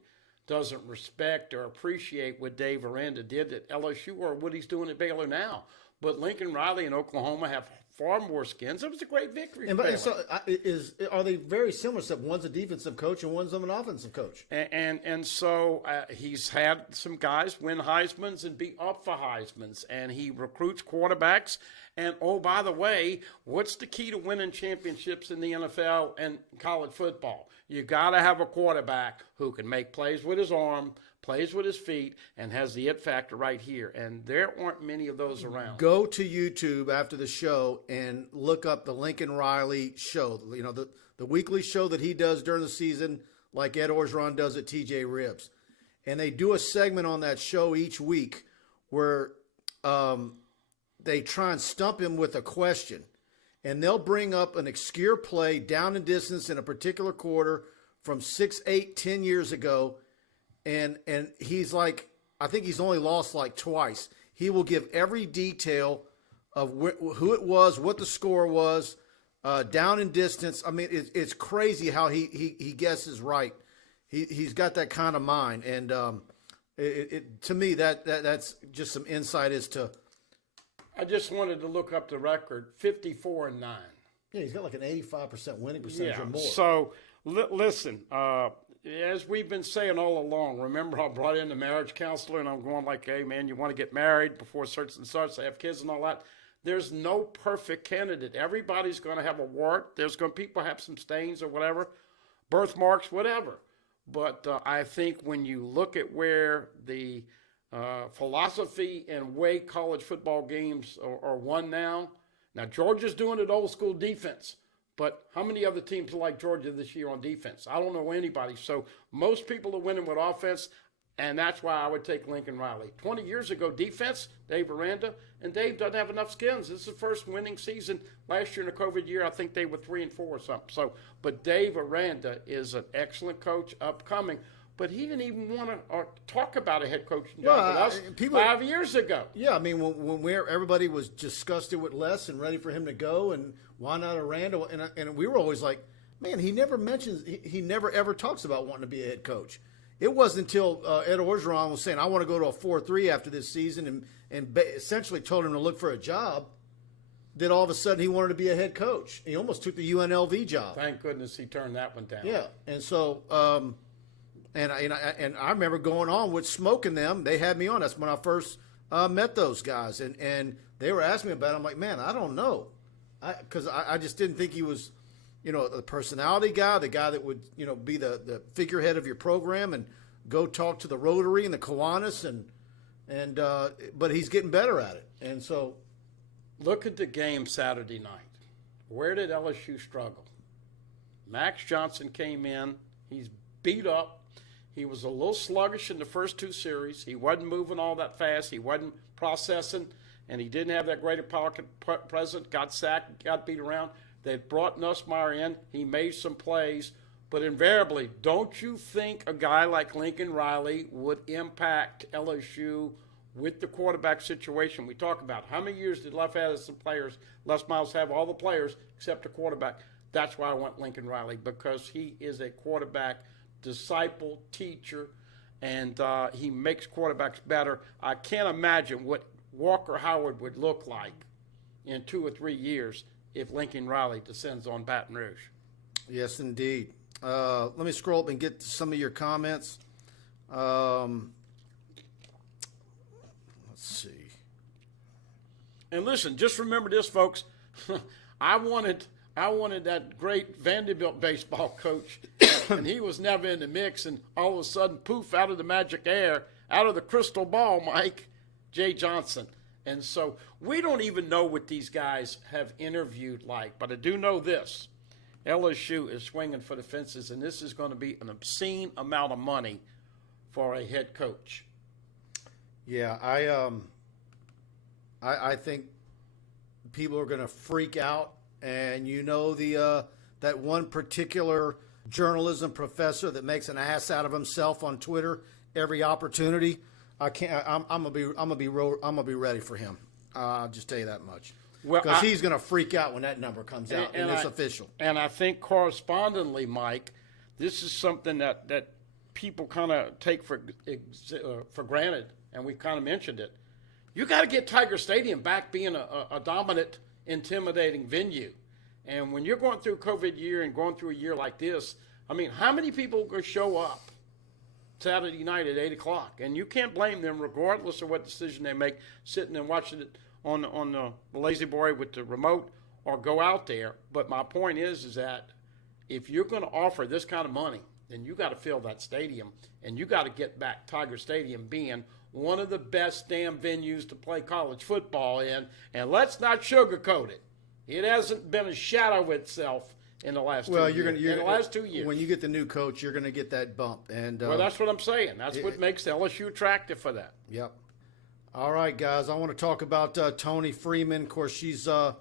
doesn't respect or appreciate what Dave Aranda did at LSU or what he's doing at Baylor now. But Lincoln Riley and Oklahoma have far more skins. It was a great victory. Are they very similar? Except one's a defensive coach and one's an offensive coach. And so he's had some guys win Heisman's and be up for Heisman's, and he recruits quarterbacks. And oh, by the way, what's the key to winning championships in the NFL and college football? You got to have a quarterback who can make plays with his arm, plays with his feet, and has the it factor right here. And there aren't many of those around. Go to YouTube after the show and look up the Lincoln Riley show. The weekly show that he does during the season, like Ed Orgeron does at TJ Ribs. And they do a segment on that show each week where they try and stump him with a question. And they'll bring up an obscure play down and distance in a particular quarter from 6, 8, 10 years ago. And he's like, I think he's only lost like twice. He will give every detail of who it was, what the score was, down in distance. I mean, it's crazy how he guesses right. He's got that kind of mind. And to me, that's just some insight as to. I just wanted to look up the record, 54-9. Yeah, he's got like an 85% winning percentage or more. So, listen, as we've been saying all along, remember I brought in the marriage counselor and I'm going like, hey, man, you want to get married before such and such, have kids and all that. There's no perfect candidate. Everybody's going to have a wart. People have some stains or whatever, birthmarks, whatever. But I think when you look at where the philosophy and way college football games are won now. Now, Georgia's doing it old school defense, but how many other teams are like Georgia this year on defense? I don't know anybody. So most people are winning with offense, and that's why I would take Lincoln Riley. 20 years ago, defense, Dave Aranda, and Dave doesn't have enough skins. This is the first winning season. Last year in the COVID year, I think they were 3-4 or something. So, but Dave Aranda is an excellent coach upcoming. but he didn't even want to talk about a head coaching job Well, with us people- 5 years ago. Yeah, I mean, when everybody was disgusted with Les and ready for him to go, and why not Aranda? And we were always like, man, he never mentions, he never ever talks about wanting to be a head coach. It wasn't until Ed Orgeron was saying, I want to go to a 4-3 after this season, and essentially told him to look for a job, that all of a sudden he wanted to be a head coach. He almost took the UNLV job. Thank goodness he turned that one down. Yeah, and so, and I remember going on with Smoking them. They had me on. That's when I first met those guys, and they were asking me about it. I'm like, man, I don't know, because I just didn't think he was, the personality guy, the guy that would, be the figurehead of your program and go talk to the Rotary and the Kiwanis, and but he's getting better at it, and so. Look at the game Saturday night. Where did LSU struggle? Max Johnson came in. He's beat up. He was a little sluggish in the first two series. He wasn't moving all that fast. He wasn't processing, and he didn't have that great pocket presence. Got sacked, got beat around. They brought Nussmeier in. He made some plays. But invariably, don't you think a guy like Lincoln Riley would impact LSU with the quarterback situation we talk about? How many years did Les have some players? Les Miles have all the players except the quarterback. That's why I want Lincoln Riley, because he is a quarterback disciple, teacher, and he makes quarterbacks better. I can't imagine what Walker Howard would look like in 2 or 3 years if Lincoln Riley descends on Baton Rouge. Yes, indeed. Let me scroll up and get to some of your comments. Let's see. And listen, just remember this, folks. I wanted that great Vanderbilt baseball coach, and he was never in the mix. And all of a sudden, poof, out of the magic air, out of the crystal ball, Mike, Jay Johnson. And so we don't even know what these guys have interviewed like, but I do know this. LSU is swinging for the fences, and this is going to be an obscene amount of money for a head coach. Yeah, I think people are going to freak out, and that one particular journalism professor that makes an ass out of himself on Twitter every opportunity. I'm gonna be ready for him. I'll just tell you that much. Because he's going to freak out when that number comes out, and it's official. And I think correspondingly, Mike, this is something that people kind of take for granted, and we kind of mentioned it. You got to get Tiger Stadium back being a dominant, intimidating venue. And when you're going through a COVID year and going through a year like this, I mean, how many people will show up Saturday night at 8 o'clock? And you can't blame them, regardless of what decision they make, sitting and watching it on the lazy boy with the remote, or go out there. But my point is that if you're going to offer this kind of money, then you got to fill that stadium, and you got to get back Tiger Stadium being one of the best damn venues to play college football in. And let's not sugarcoat it. It hasn't been a shadow of itself in the last 2 years. In the last 2 years. When you get the new coach, you're going to get that bump. And well, that's what I'm saying. That's what makes LSU attractive for that. Yep. All right, guys, I want to talk about Tony Freeman. Of course, she's a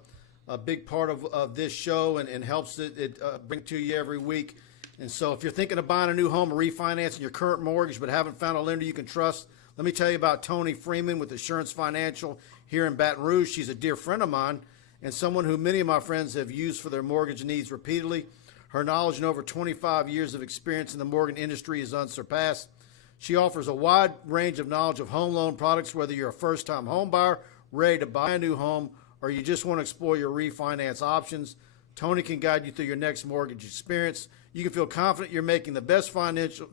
big part of this show and helps it bring to you every week. And so if you're thinking of buying a new home or refinancing your current mortgage but haven't found a lender you can trust, let me tell you about Tony Freeman with Assurance Financial here in Baton Rouge. She's a dear friend of mine and someone who many of my friends have used for their mortgage needs repeatedly. Her knowledge and over 25 years of experience in the mortgage industry is unsurpassed. She offers a wide range of knowledge of home loan products, whether you're a first-time home buyer, ready to buy a new home, or you just want to explore your refinance options. Tony can guide you through your next mortgage experience. You can feel confident you're making the best financial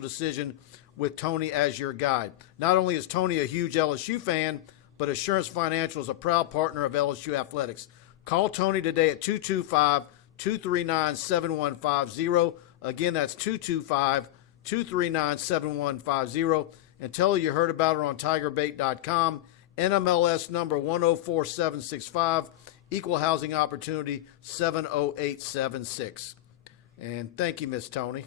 decision with Tony as your guide. Not only is Tony a huge LSU fan, but Assurance Financial is a proud partner of LSU Athletics. Call Tony today at 225-239-7150. Again, that's 225-239-7150, and tell her you heard about her on TigerBait.com. NMLS number 104765, Equal Housing Opportunity 70876. And thank you, Miss Tony.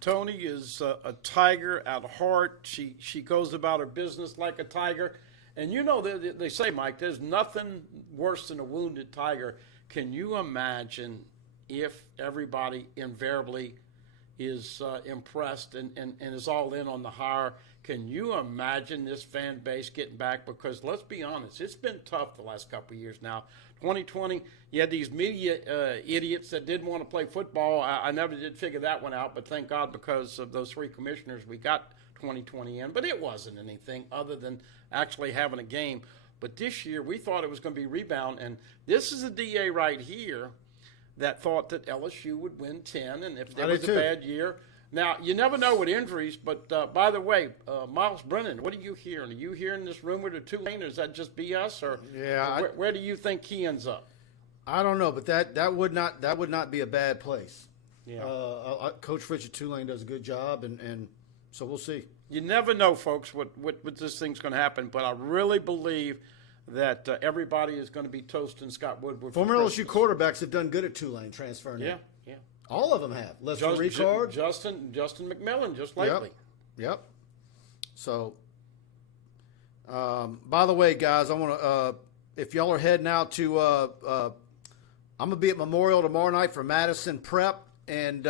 Tony is a tiger at heart. She goes about her business like a tiger. And you know, they say, Mike, there's nothing worse than a wounded tiger. Can you imagine if everybody invariably is impressed and is all in on the hire. Can you imagine this fan base getting back? Because let's be honest, it's been tough the last couple of years now. 2020, you had these media idiots that didn't want to play football. I never did figure that one out, but thank God because of those three commissioners we got 2020 in. But it wasn't anything other than actually having a game. But this year, we thought it was going to be rebound, and this is a DA right here that thought that LSU would win 10, and if there was a bad year. Now, you never know with injuries, but by the way, Miles Brennan, what are you hearing? Are you hearing this rumor to Tulane, or is that just BS, or where do you think he ends up? I don't know, but that would not be a bad place. Yeah. Coach Fritz at Tulane does a good job, and so we'll see. You never know, folks, what this thing's going to happen, but I really believe that everybody is going to be toasting Scott Woodward. Former LSU quarterbacks have done good at Tulane transferring. Yeah. All of them have. Lester Ricard. Justin McMillan just lately. Yep. So, by the way, guys, I want to, if y'all are heading out to, I'm going to be at Memorial tomorrow night for Madison Prep and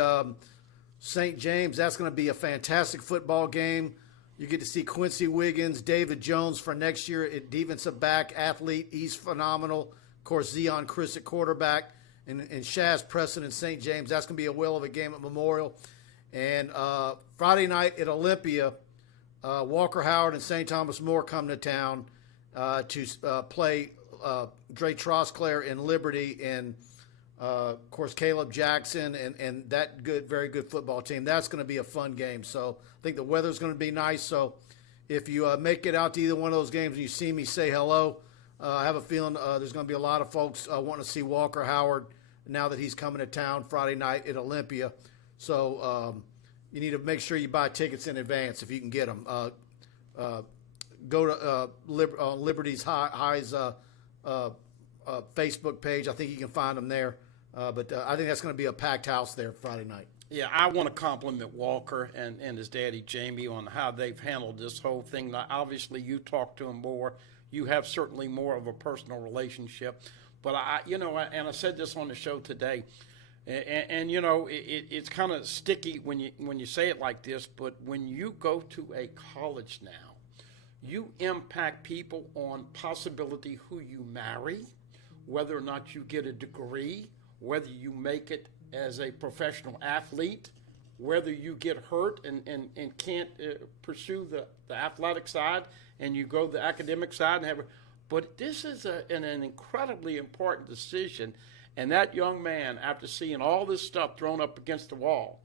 St. James. That's going to be a fantastic football game. You get to see Quincy Wiggins, David Jones for next year at defensive back, athlete. He's phenomenal. Of course, Zion Chris at quarterback. And Shaz Preston and St. James. That's going to be a whale of a game at Memorial. And Friday night at Olympia, Walker Howard and St. Thomas More come to town to play Dre Trosclair in Liberty and, of course, Caleb Jackson and that very good football team. That's going to be a fun game. So I think the weather's going to be nice. So if you make it out to either one of those games and you see me, say hello. I have a feeling there's going to be a lot of folks wanting to see Walker Howard now that he's coming to town Friday night at Olympia. So you need to make sure you buy tickets in advance if you can get them. Go to Liberty's High's Facebook page. I think you can find them there. But I think that's going to be a packed house there Friday night. Yeah, I want to compliment Walker and his daddy Jamie on how they've handled this whole thing. Now, obviously, you talk to him more. You have certainly more of a personal relationship. But I said this on the show today, and it's kind of sticky when you say it like this. But when you go to a college now, you impact people on possibility who you marry, whether or not you get a degree, whether you make it as a professional athlete, whether you get hurt and can't pursue the athletic side, and you go the academic side and have. But this is an incredibly important decision, and that young man, after seeing all this stuff thrown up against the wall,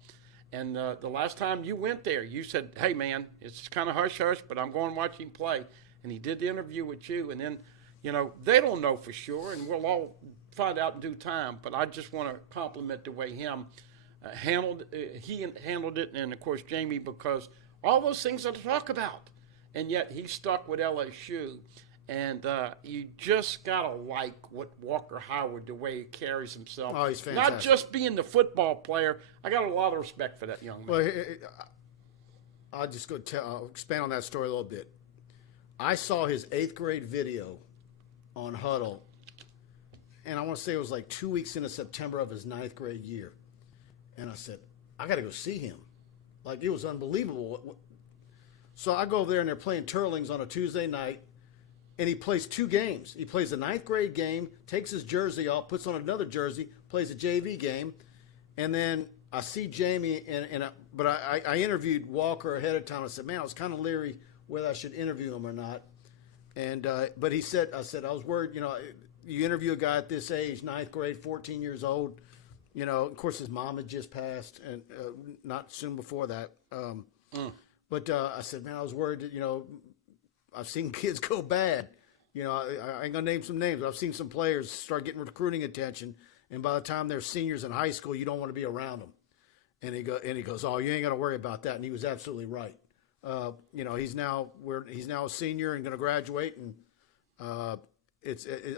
and the last time you went there, you said, "Hey man, it's kind of hush hush, but I'm going to watch him play." And he did the interview with you, and then they don't know for sure, and we'll all find out in due time. But I just want to compliment the way he handled it, and of course Jamie, because all those things are to talk about. And yet he stuck with LSU. And you just got to like what Walker Howard, the way he carries himself. Oh, he's fantastic. Not just being the football player. I got a lot of respect for that young man. Well, I'll just expand on that story a little bit. I saw his 8th grade video on Huddle, and I want to say it was like 2 weeks into September of his 9th grade year. And I said, I got to go see him. Like, it was unbelievable. So I go over there, and they're playing Turlings on a Tuesday night. And he plays 2 games. He plays a 9th grade game, takes his jersey off, puts on another jersey, plays a JV game. And then I see Jamie, but I interviewed Walker ahead of time. I said, man, I was kind of leery whether I should interview him or not. And but he said, I was worried, you interview a guy at this age, 9th grade, 14 years old. Of course, his mom had just passed, and not soon before that. But I said, man, I was worried that, I've seen kids go bad. I ain't going to name some names, but I've seen some players start getting recruiting attention, and by the time they're seniors in high school, you don't want to be around them. And he goes, oh, you ain't got to worry about that. And he was absolutely right. He's now a senior and going to graduate, and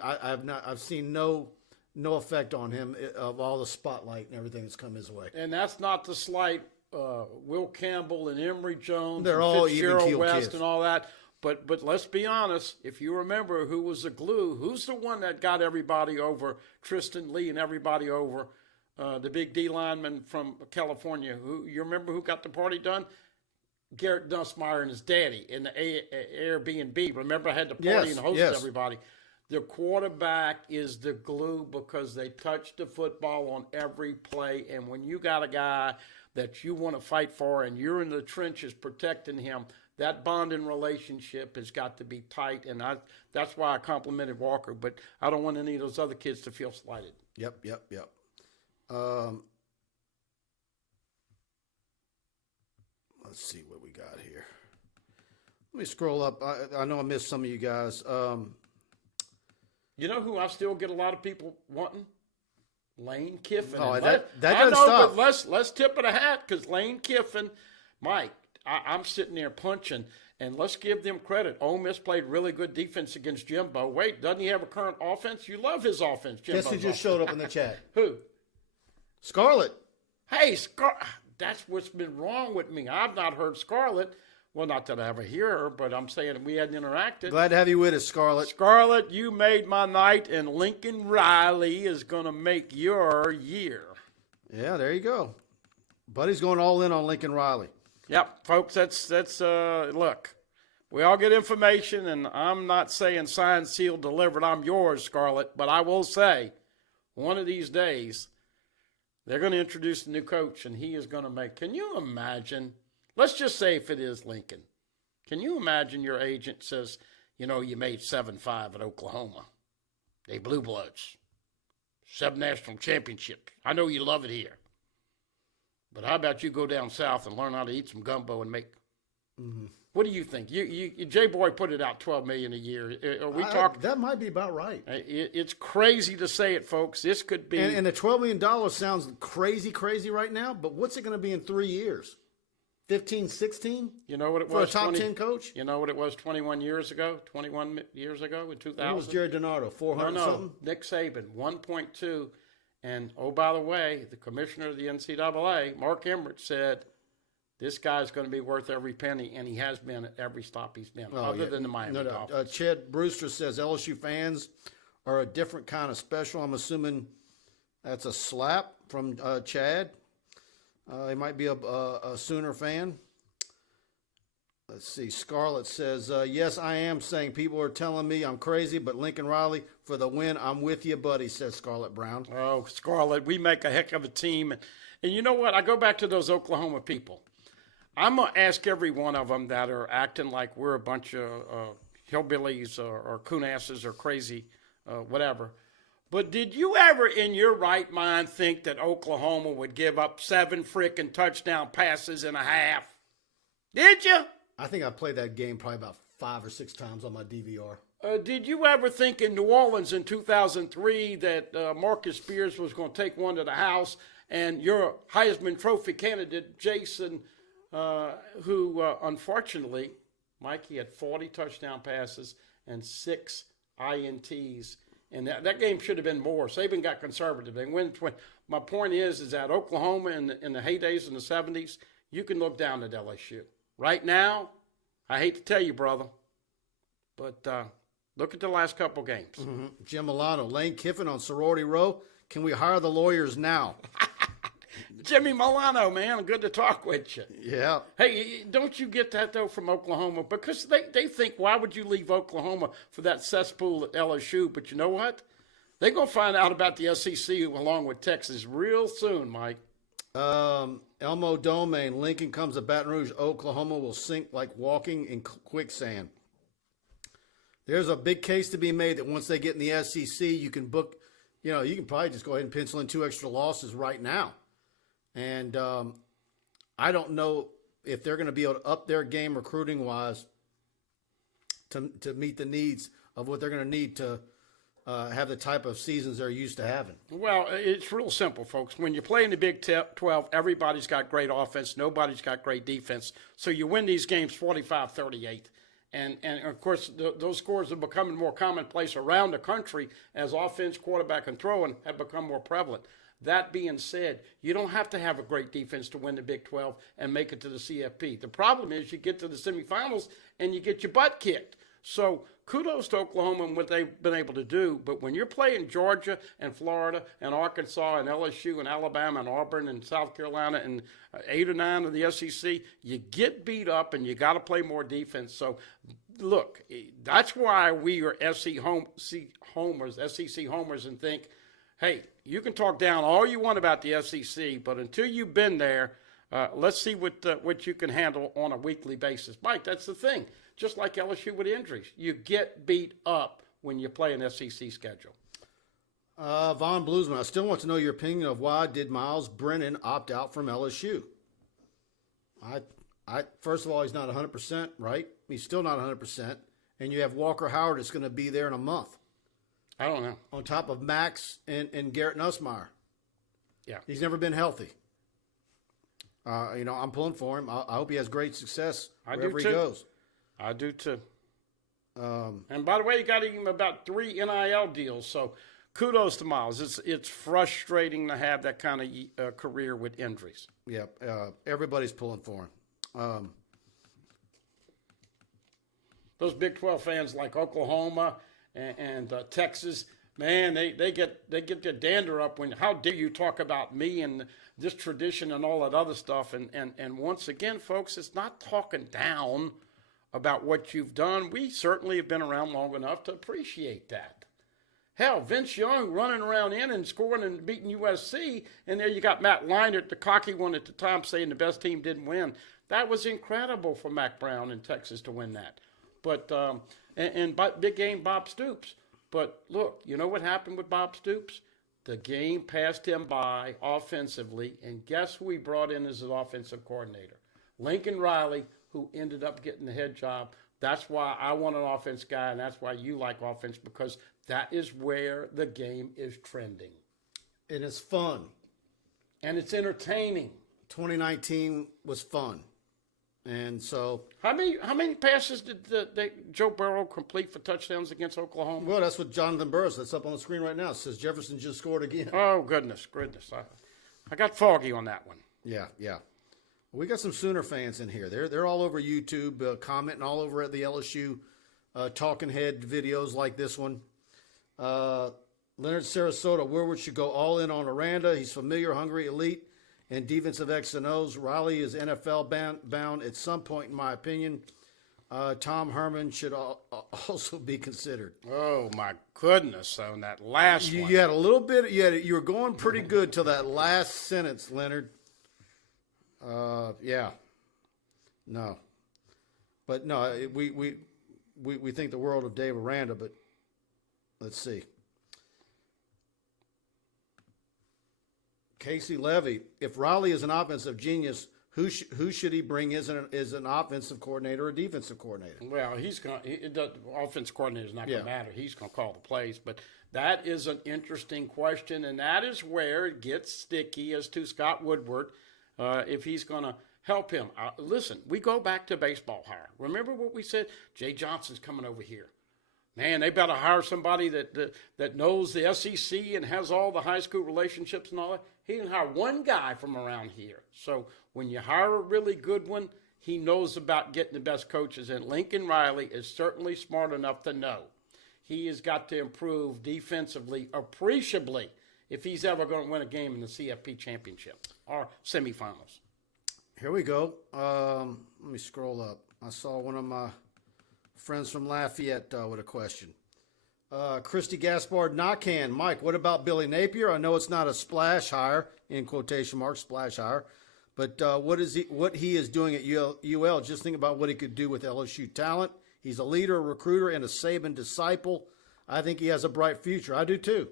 I've seen no effect on him of all the spotlight and everything that's come his way. And that's not to slight Will Campbell and Emory Jones, they're and all Fitzgerald even-keeled West kids. and all that. But let's be honest, if you remember who was the glue, who's the one that got everybody over Tristan Lee and everybody over the big D lineman from California. Who you remember who got the party done? Garrett Nussmeier and his daddy in the Airbnb. Remember, I had the party and hosted everybody. The quarterback is the glue because they touch the football on every play. And when you got a guy that you want to fight for and you're in the trenches protecting him, that bonding relationship has got to be tight. And that's why I complimented Walker. But I don't want any of those other kids to feel slighted. Yep. Let's see what we got here. Let me scroll up. I know I missed some of you guys. You know who I still get a lot of people wanting? Lane Kiffin. Oh, that doesn't stop. But let's tip of the hat because Lane Kiffin, Mike, I'm sitting there punching, and let's give them credit. Ole Miss played really good defense against Jimbo. Wait, doesn't he have a current offense? You love his offense, Jimbo. Guess who just showed up in the chat? Who? Scarlett. Hey, that's what's been wrong with me. I've not heard Scarlett. Well, not that I ever hear her, but I'm saying we hadn't interacted. Glad to have you with us, Scarlett. Scarlett, you made my night, and Lincoln Riley is going to make your year. Yeah, there you go. Buddy's going all in on Lincoln Riley. Yep, folks, that's look, we all get information, and I'm not saying signed, sealed, delivered, I'm yours, Scarlett, but I will say one of these days they're going to introduce a new coach, and he is going to make, can you imagine, let's just say if it is Lincoln, can you imagine your agent says, you know, you made 7-5 at Oklahoma. They blue bloods. 7 national championships. I know you love it here. But how about you go down south and learn how to eat some gumbo and make? Mm-hmm. What do you think? You J Boy put it out $12 million a year. Are we talking? That might be about right. It's crazy to say it, folks. This could be. And the $12 million sounds crazy right now. But what's it going to be in 3 years? 15, 16? You know what it for was? For a top 10 coach? You know what it was 21 years ago in 2000? It was Jared Donardo, 400 something? Nick Saban, 1.2. And, oh, by the way, the commissioner of the NCAA, Mark Emmert, said this guy's going to be worth every penny, and he has been at every stop he's been, other than the Miami Dolphins. Chad Brewster says LSU fans are a different kind of special. I'm assuming that's a slap from Chad. He might be a Sooner fan. Let's see. Scarlett says, yes, I am saying people are telling me I'm crazy, but Lincoln Riley for the win. I'm with you, buddy, says Scarlett Brown. Oh, Scarlett, we make a heck of a team. And you know what? I go back to those Oklahoma people. I'm going to ask every one of them that are acting like we're a bunch of hillbillies or coonasses or crazy, whatever. But did you ever in your right mind think that Oklahoma would give up 7 freaking touchdown passes in a half? Did you? I think I played that game probably about 5 or 6 times on my DVR. Did you ever think in New Orleans in 2003 that Marcus Spears was going to take one to the house and your Heisman Trophy candidate, Jason, who unfortunately, Mike, he had 40 touchdown passes and 6 INTs. And that game should have been more. Saban got conservative. They win. My point is that Oklahoma in the heydays in the 70s, you can look down at LSU. Right now, I hate to tell you, brother, but look at the last couple games. Mm-hmm. Jim Milano, Lane Kiffin on Sorority Row. Can we hire the lawyers now? Jimmy Milano, man, good to talk with you. Yeah. Hey, don't you get that, though, from Oklahoma? Because they think, why would you leave Oklahoma for that cesspool at LSU? But you know what? They're going to find out about the SEC along with Texas real soon, Mike. Elmo Domain, Lincoln comes to Baton Rouge, Oklahoma will sink like walking in quicksand. There's a big case to be made that once they get in the SEC, you can book, you can probably just go ahead and pencil in 2 extra losses right now. And I don't know if they're going to be able to up their game recruiting-wise to meet the needs of what they're going to need to have the type of seasons they're used to having. Well, it's real simple, folks. When you play in the Big 12, everybody's got great offense. Nobody's got great defense. So you win these games 45-38. And of course, those scores are becoming more commonplace around the country as offense, quarterback, and throwing have become more prevalent. That being said, you don't have to have a great defense to win the Big 12 and make it to the CFP. The problem is you get to the semifinals and you get your butt kicked. So kudos to Oklahoma and what they've been able to do. But when you're playing Georgia and Florida and Arkansas and LSU and Alabama and Auburn and South Carolina and 8 or 9 of the SEC, you get beat up and you got to play more defense. So, look, that's why we are SEC homers and think, hey, you can talk down all you want about the SEC, but until you've been there, let's see what you can handle on a weekly basis. Mike, that's the thing. Just like LSU with injuries, you get beat up when you play an SEC schedule. Von Bluesman, I still want to know your opinion of why did Miles Brennan opt out from LSU? I first of all, he's not 100%, right? He's still not 100%. And you have Walker Howard that's going to be there in a month. I don't know. On top of Max and Garrett Nussmeier. Yeah. He's never been healthy. I'm pulling for him. I hope he has great success wherever he goes. I do too. And by the way, you got him about 3 NIL deals, so kudos to Miles. It's frustrating to have that kind of career with injuries. Yeah, everybody's pulling for him. Those Big 12 fans like Oklahoma and Texas, man, they get their dander up when, how dare you talk about me and this tradition and all that other stuff. And once again, folks, it's not talking down about what you've done. We certainly have been around long enough to appreciate that. Hell, Vince Young running around in and scoring and beating USC, and there you got Matt Leinart, the cocky one at the time, saying the best team didn't win. That was incredible for Mac Brown in Texas to win that. But and big game Bob Stoops. But look, you know what happened with Bob Stoops? The game passed him by offensively, and guess who he brought in as his offensive coordinator? Lincoln Riley, who ended up getting the head job. That's why I want an offense guy, and that's why you like offense, because that is where the game is trending. And it's fun. And it's entertaining. 2019 was fun. And so, how many passes did Joe Burrow complete for touchdowns against Oklahoma? Well, that's what Jonathan Burris, that's up on the screen right now. It says Jefferson just scored again. Oh, goodness. I got foggy on that one. Yeah. We got some Sooner fans in here. They're all over YouTube, commenting all over at the LSU talking head videos like this one. Leonard Sarasota, Woodward should go all in on Aranda. He's familiar, hungry, elite, and defensive X and O's. Riley is NFL bound at some point, in my opinion. Tom Herman should also be considered. Oh, my goodness, on that last one. You had a little bit, you were going pretty good till that last sentence, Leonard. Yeah. No. But no, we think the world of Dave Aranda, but let's see. Casey Levy, if Riley is an offensive genius, who should he bring as an offensive coordinator or defensive coordinator? Well, the offensive coordinator is not going to matter. He's going to call the plays. But that is an interesting question, and that is where it gets sticky as to Scott Woodward, if he's going to help him. Listen, we go back to baseball hire. Remember what we said? Jay Johnson's coming over here. Man, they better hire somebody that knows the SEC and has all the high school relationships and all that. He didn't hire one guy from around here. So when you hire a really good one, he knows about getting the best coaches. And Lincoln Riley is certainly smart enough to know he has got to improve defensively appreciably if he's ever going to win a game in the CFP championship or semifinals. Here we go. Let me scroll up. I saw one of my friends from Lafayette with a question. Christy Gaspard, Knockhand. Mike, what about Billy Napier? I know it's not a splash hire, in quotation marks, splash hire, but what he is doing at UL, just think about what he could do with LSU talent. He's a leader, a recruiter, and a Saban disciple. I think he has a bright future. I do too.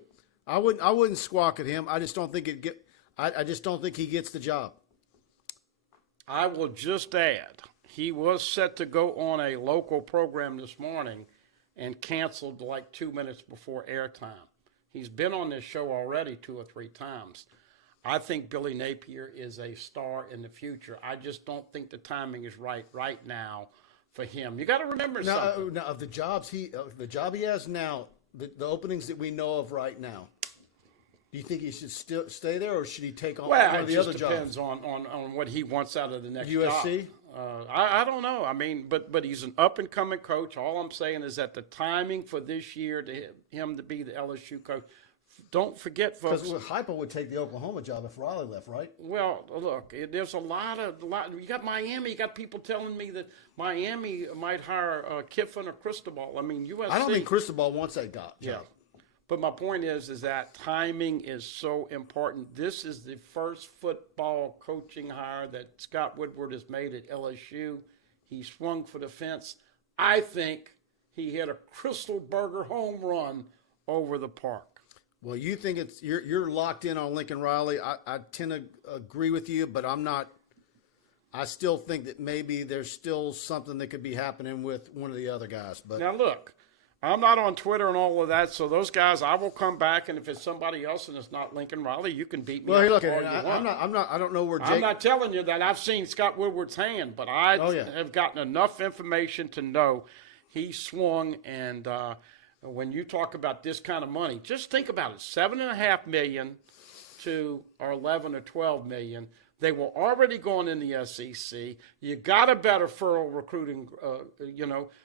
I wouldn't squawk at him. I just don't think I just don't think he gets the job. I will just add, he was set to go on a local program this morning and canceled like 2 minutes before airtime. He's been on this show already 2 or 3 times. I think Billy Napier is a star in the future. I just don't think the timing is right now for him. You got to remember something. Now, of the job he has now, the openings that we know of right now, do you think he should still stay there, or should he take on one of the other jobs? Well, it just depends on what he wants out of the next USC? job. I don't know. I mean, but he's an up and coming coach. All I'm saying is that the timing for this year to him to be the LSU coach. Don't forget, folks. Because Heupel would take the Oklahoma job if Riley left, right? Well, look, there's a lot. You got Miami. You got people telling me that Miami might hire Kiffin or Cristobal. I mean, USC. I don't think Cristobal wants that job. Yeah. But my point is that timing is so important. This is the first football coaching hire that Scott Woodward has made at LSU. He swung for the fence. I think he hit a Crystal Burger home run over the park. Well, you think you're locked in on Lincoln Riley. I tend to agree with you, but I'm not. I still think that maybe there's still something that could be happening with one of the other guys. But now look, I'm not on Twitter and all of that, so those guys, I will come back, and if it's somebody else and it's not Lincoln Riley, you can beat me. Well, hey, look, I'm not. I don't know where Jake. I'm not telling you that I've seen Scott Woodward's hand, but I have gotten enough information to know he swung. And when you talk about this kind of money, just think about it: $7.5 million to or 11 or 12 million. They were already going in the SEC. You got a better furrow recruiting,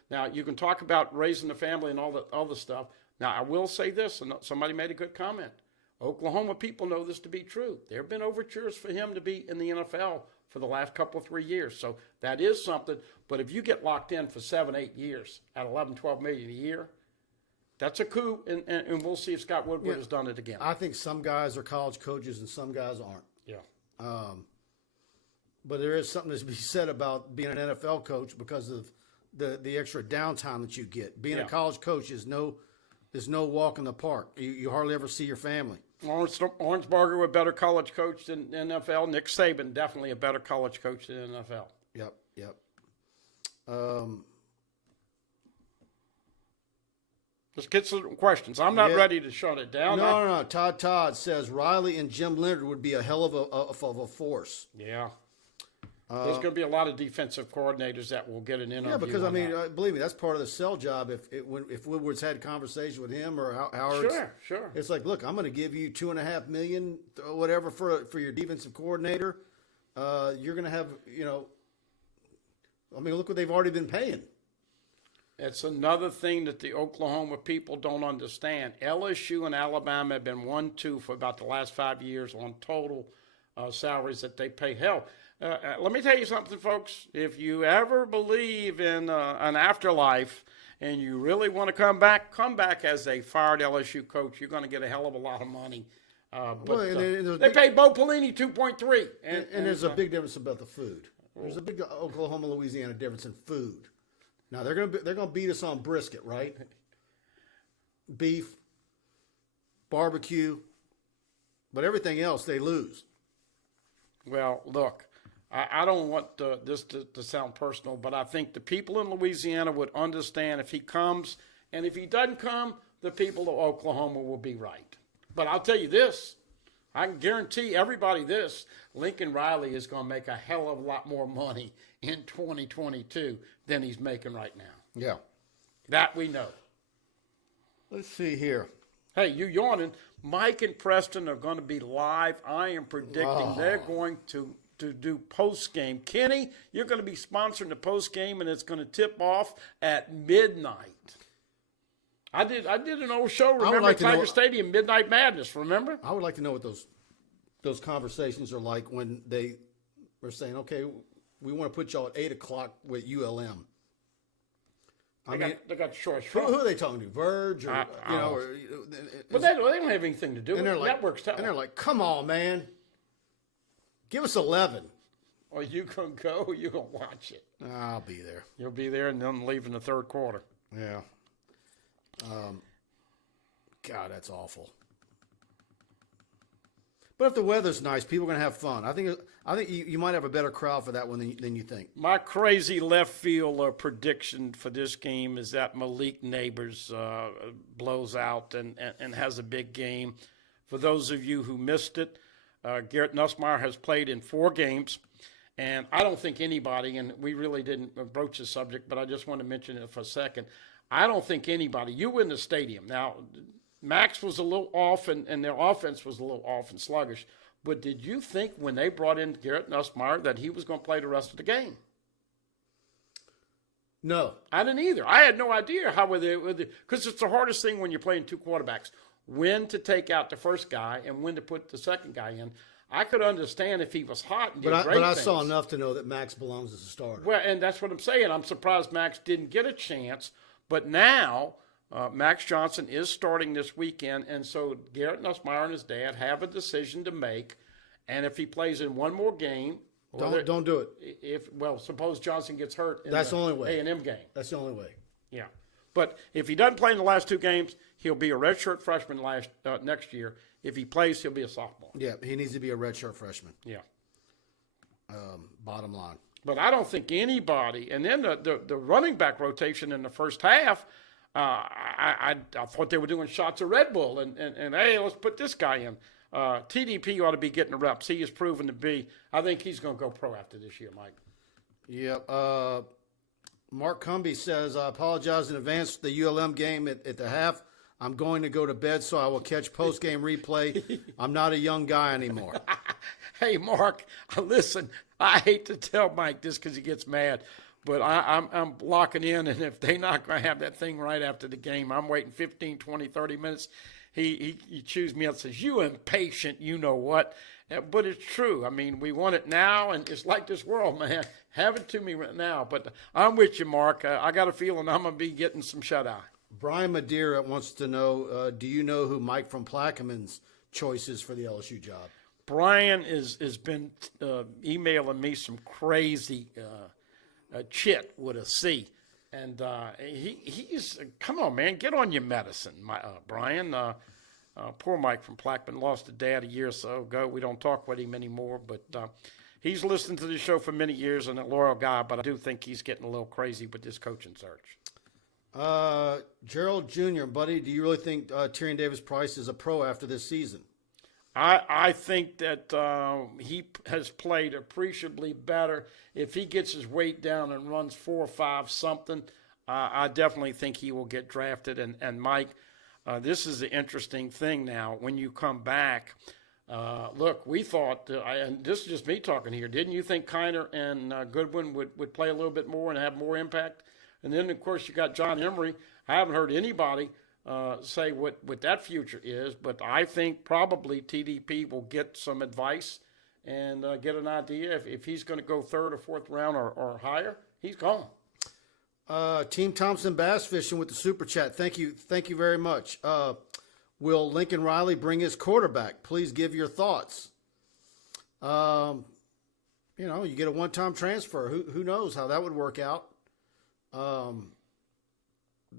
Now, you can talk about raising the family and all the other stuff. Now, I will say this, and somebody made a good comment. Oklahoma people know this to be true. There have been overtures for him to be in the NFL for the last couple of 3 years. So that is something. But if you get locked in for 7-8 years at 11, 12 million a year, that's a coup, and we'll see if Scott Woodward has done it again. I think some guys are college coaches and some guys aren't. Yeah. But there is something to be said about being an NFL coach because of the extra downtime that you get. Being a college coach is no walk in the park. You hardly ever see your family. Orangebarger a better college coach than NFL. Nick Saban definitely a better college coach than NFL. Yep. Let's get some questions. I'm not ready to shut it down. No. Todd says Riley and Jim Leonard would be a hell of a force. Yeah. There's going to be a lot of defensive coordinators that will get an interview. Yeah, because believe me, that's part of the sell job. If Woodward's had conversation with him or Howard, sure. It's like, look, I'm going to give you $2.5 million, whatever, for your defensive coordinator. You're going to have, look what they've already been paying. It's another thing that the Oklahoma people don't understand. LSU and Alabama have been 1-2 for about the last 5 years on total salaries that they pay. Hell, let me tell you something, folks. If you ever believe in an afterlife and you really want to come back as a fired LSU coach. You're going to get a hell of a lot of money. They paid Bo Pelini $2.3. And there's a big difference about the food. There's a big Oklahoma-Louisiana difference in food. Now they're gonna beat us on brisket, right? Beef, barbecue, but everything else they lose. Well, look, I don't want this to sound personal, but I think the people in Louisiana would understand if he comes, and if he doesn't come, the people of Oklahoma will be right. But I'll tell you this. I can guarantee everybody this, Lincoln Riley is going to make a hell of a lot more money in 2022 than he's making right now. Yeah. That we know. Let's see here. Hey, you yawning. Mike and Preston are going to be live. I am predicting they're going to do post-game. Kenny, you're going to be sponsoring the post-game, and it's going to tip off at midnight. I did an old show, remember, at Tiger Stadium, Midnight Madness, remember? I would like to know what those conversations are like when they were saying, okay, we want to put y'all at 8 o'clock with ULM. They got short. Who are they talking to? Verge? Or, but they don't have anything to do with it. Networks tell. And they're like, come on, man. Give us 11. Or you going to go or you going to watch it? I'll be there. You'll be there and then leave in the third quarter. Yeah. God, that's awful. But if the weather's nice, people are going to have fun. I think you might have a better crowd for that one than you think. My crazy left field prediction for this game is that Malik Neighbors blows out and has a big game. For those of you who missed it, Garrett Nussmeier has played in 4 games. And I don't think anybody, and we really didn't broach the subject, but I just want to mention it for a second. I don't think anybody, you were in the stadium. Now, Max was a little off, and their offense was a little off and sluggish. But did you think when they brought in Garrett Nussmeier that he was going to play the rest of the game? No. I didn't either. I had no idea how because it's the hardest thing when you're playing two quarterbacks, when to take out the first guy and when to put the second guy in. I could understand if he was hot and did great But I things. saw enough to know that Max belongs as a starter. Well, and that's what I'm saying. I'm surprised Max didn't get a chance. But now Max Johnson is starting this weekend, and so Garrett Nussmeier and his dad have a decision to make. And if he plays in one more game, Don't do it. Suppose Johnson gets hurt in That's the only way. A&M game. That's the only way. Yeah. But if he doesn't play in the last two games, he'll be a redshirt freshman next year. If he plays, he'll be a sophomore. Yeah, he needs to be a redshirt freshman. Yeah. Bottom line. But I don't think anybody. And then the running back rotation in the first half, I thought they were doing shots of Red Bull and hey, let's put this guy in. TDP ought to be getting the reps. He has proven to be. I think he's going to go pro after this year, Mike. Yep. Mark Cumby says, I apologize in advance for the ULM game at the half. I'm going to go to bed, so I will catch post-game replay. I'm not a young guy anymore. Hey, Mark, listen, I hate to tell Mike this because he gets mad, but I'm locking in, and if they're not going to have that thing right after the game, I'm waiting 15, 20, 30 minutes. He chews me up and says, you impatient, you know what. But it's true. I mean, we want it now, and it's like this world, man. Have it to me right now. But I'm with you, Mark. I got a feeling I'm going to be getting some shut-eye. Brian Madeira wants to know, do you know who Mike from Plaquemines' choice is for the LSU job? Brian has been emailing me some crazy chit with a C. And he's come on, man, get on your medicine, Brian. Poor Mike from Plaquemine lost a dad a year or so ago. We don't talk with him anymore, but he's listened to the show for many years and a loyal guy, but I do think he's getting a little crazy with this coaching search. Gerald Jr., buddy, do you really think Tyrion Davis-Price is a pro after this season? I think that he has played appreciably better. If he gets his weight down and runs 4.5 something, I definitely think he will get drafted. And Mike, this is the interesting thing now. When you come back, look, we thought, and this is just me talking here, didn't you think Kiner and Goodwin would play a little bit more and have more impact? And then, of course, you got John Emery. I haven't heard anybody say what that future is, but I think probably TDP will get some advice and get an idea. If he's going to go third or fourth round or higher, he's gone. Team Thompson Bass Fishing with the Super Chat. Thank you very much. Will Lincoln Riley bring his quarterback? Please give your thoughts. You get a one-time transfer. Who knows how that would work out?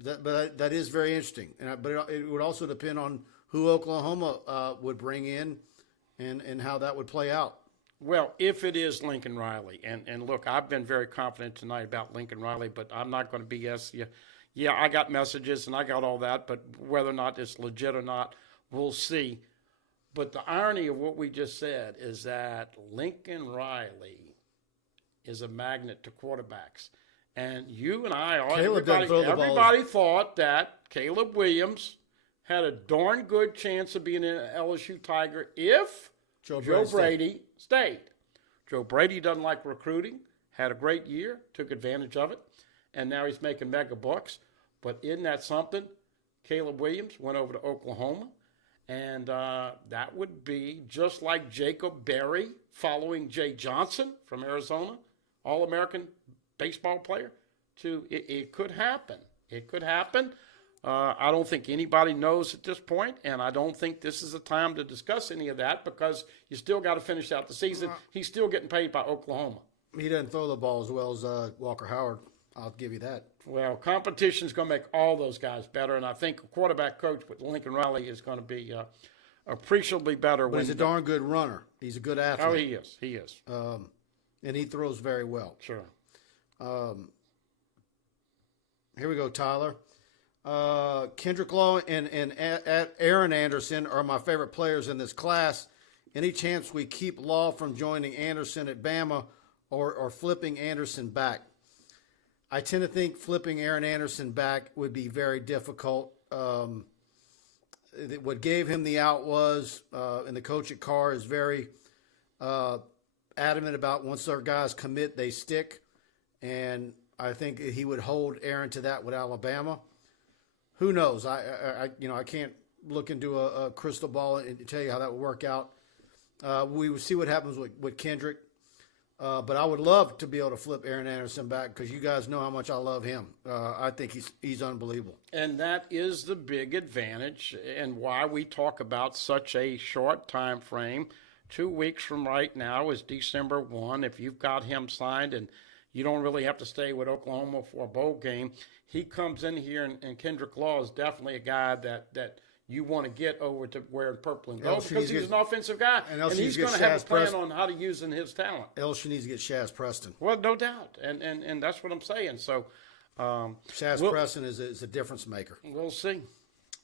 That is very interesting, but it would also depend on who Oklahoma would bring in, and how that would play out. Well, if it is Lincoln Riley, and look, I've been very confident tonight about Lincoln Riley, but I'm not going to BS you. Yeah, I got messages and I got all that, but whether or not it's legit or not, we'll see. But the irony of what we just said is that Lincoln Riley is a magnet to quarterbacks. And you and I, everybody thought that Caleb Williams had a darn good chance of being an LSU Tiger if Joe Brady stayed. Joe Brady doesn't like recruiting, had a great year, took advantage of it, and now he's making mega bucks. But isn't that something? Caleb Williams went over to Oklahoma, and that would be just like Jacob Berry following Jay Johnson from Arizona, All-American baseball player. It could happen. It could happen. I don't think anybody knows at this point, and I don't think this is a time to discuss any of that because you still got to finish out the season. He's still getting paid by Oklahoma. He doesn't throw the ball as well as Walker Howard. I'll give you that. Well, competition's going to make all those guys better, and I think a quarterback coach with Lincoln Riley is going to be appreciably better. But he's a darn good runner. He's a good athlete. Oh, he is. He is. And he throws very well. Sure. Here we go, Tyler. Kendrick Law and Aaron Anderson are my favorite players in this class. Any chance we keep Law from joining Anderson at Bama or flipping Anderson back? I tend to think flipping Aaron Anderson back would be very difficult. What gave him the out was, and the coach at Carr is very adamant about once our guys commit, they stick. And I think he would hold Aaron to that with Alabama. Who knows? I can't look into a crystal ball and tell you how that would work out. We will see what happens with Kendrick. But I would love to be able to flip Aaron Anderson back because you guys know how much I love him. I think he's unbelievable. And that is the big advantage and why we talk about such a short time frame. 2 weeks from right now is December 1. If you've got him signed and you don't really have to stay with Oklahoma for a bowl game, he comes in here, and Kendrick Law is definitely a guy that you want to get over to wearing purple and gold because he's an offensive guy, and he's going to have a plan on how to use his talent. LSU needs to get Shaz Preston. Well, no doubt, and that's what I'm saying. So Shaz Preston is a difference maker. We'll see.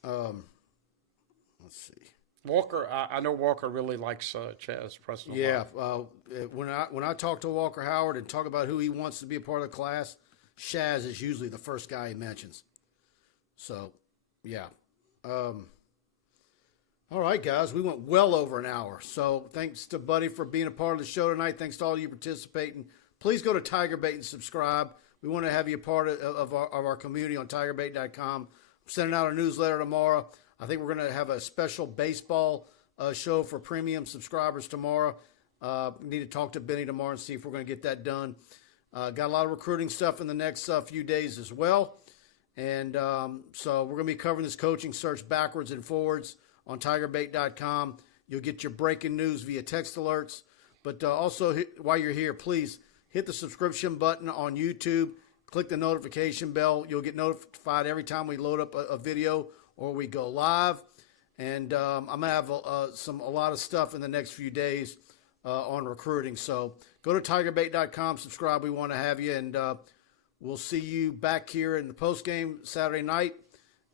Let's see. Walker, I know Walker really likes Chaz Preston. Yeah, when I talk to Walker Howard and talk about who he wants to be a part of the class, Shaz is usually the first guy he mentions. So, yeah. All right, guys, we went well over an hour. So thanks to Buddy for being a part of the show tonight. Thanks to all of you participating. Please go to TigerBait and subscribe. We want to have you a part of our community on TigerBait.com. I'm sending out a newsletter tomorrow. I think we're going to have a special baseball show for premium subscribers tomorrow. Need to talk to Benny tomorrow and see if we're going to get that done. Got a lot of recruiting stuff in the next few days as well. And so we're going to be covering this coaching search backwards and forwards on TigerBait.com. You'll get your breaking news via text alerts. But also, while you're here, please hit the subscription button on YouTube. Click the notification bell. You'll get notified every time we load up a video or we go live. And I'm going to have a lot of stuff in the next few days on recruiting. So go to TigerBait.com, subscribe. We want to have you. And we'll see you back here in the postgame Saturday night.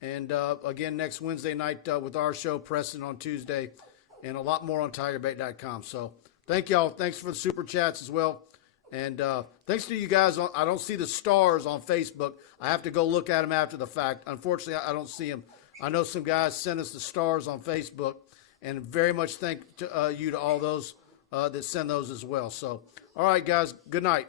And again, next Wednesday night with our show, Preston on Tuesday. And a lot more on TigerBait.com. So thank y'all. Thanks for the super chats as well. And thanks to you guys. I don't see the stars on Facebook. I have to go look at them after the fact. Unfortunately, I don't see them. I know some guys sent us the stars on Facebook, and very much thank you to all those that send those as well. So, all right, guys, good night.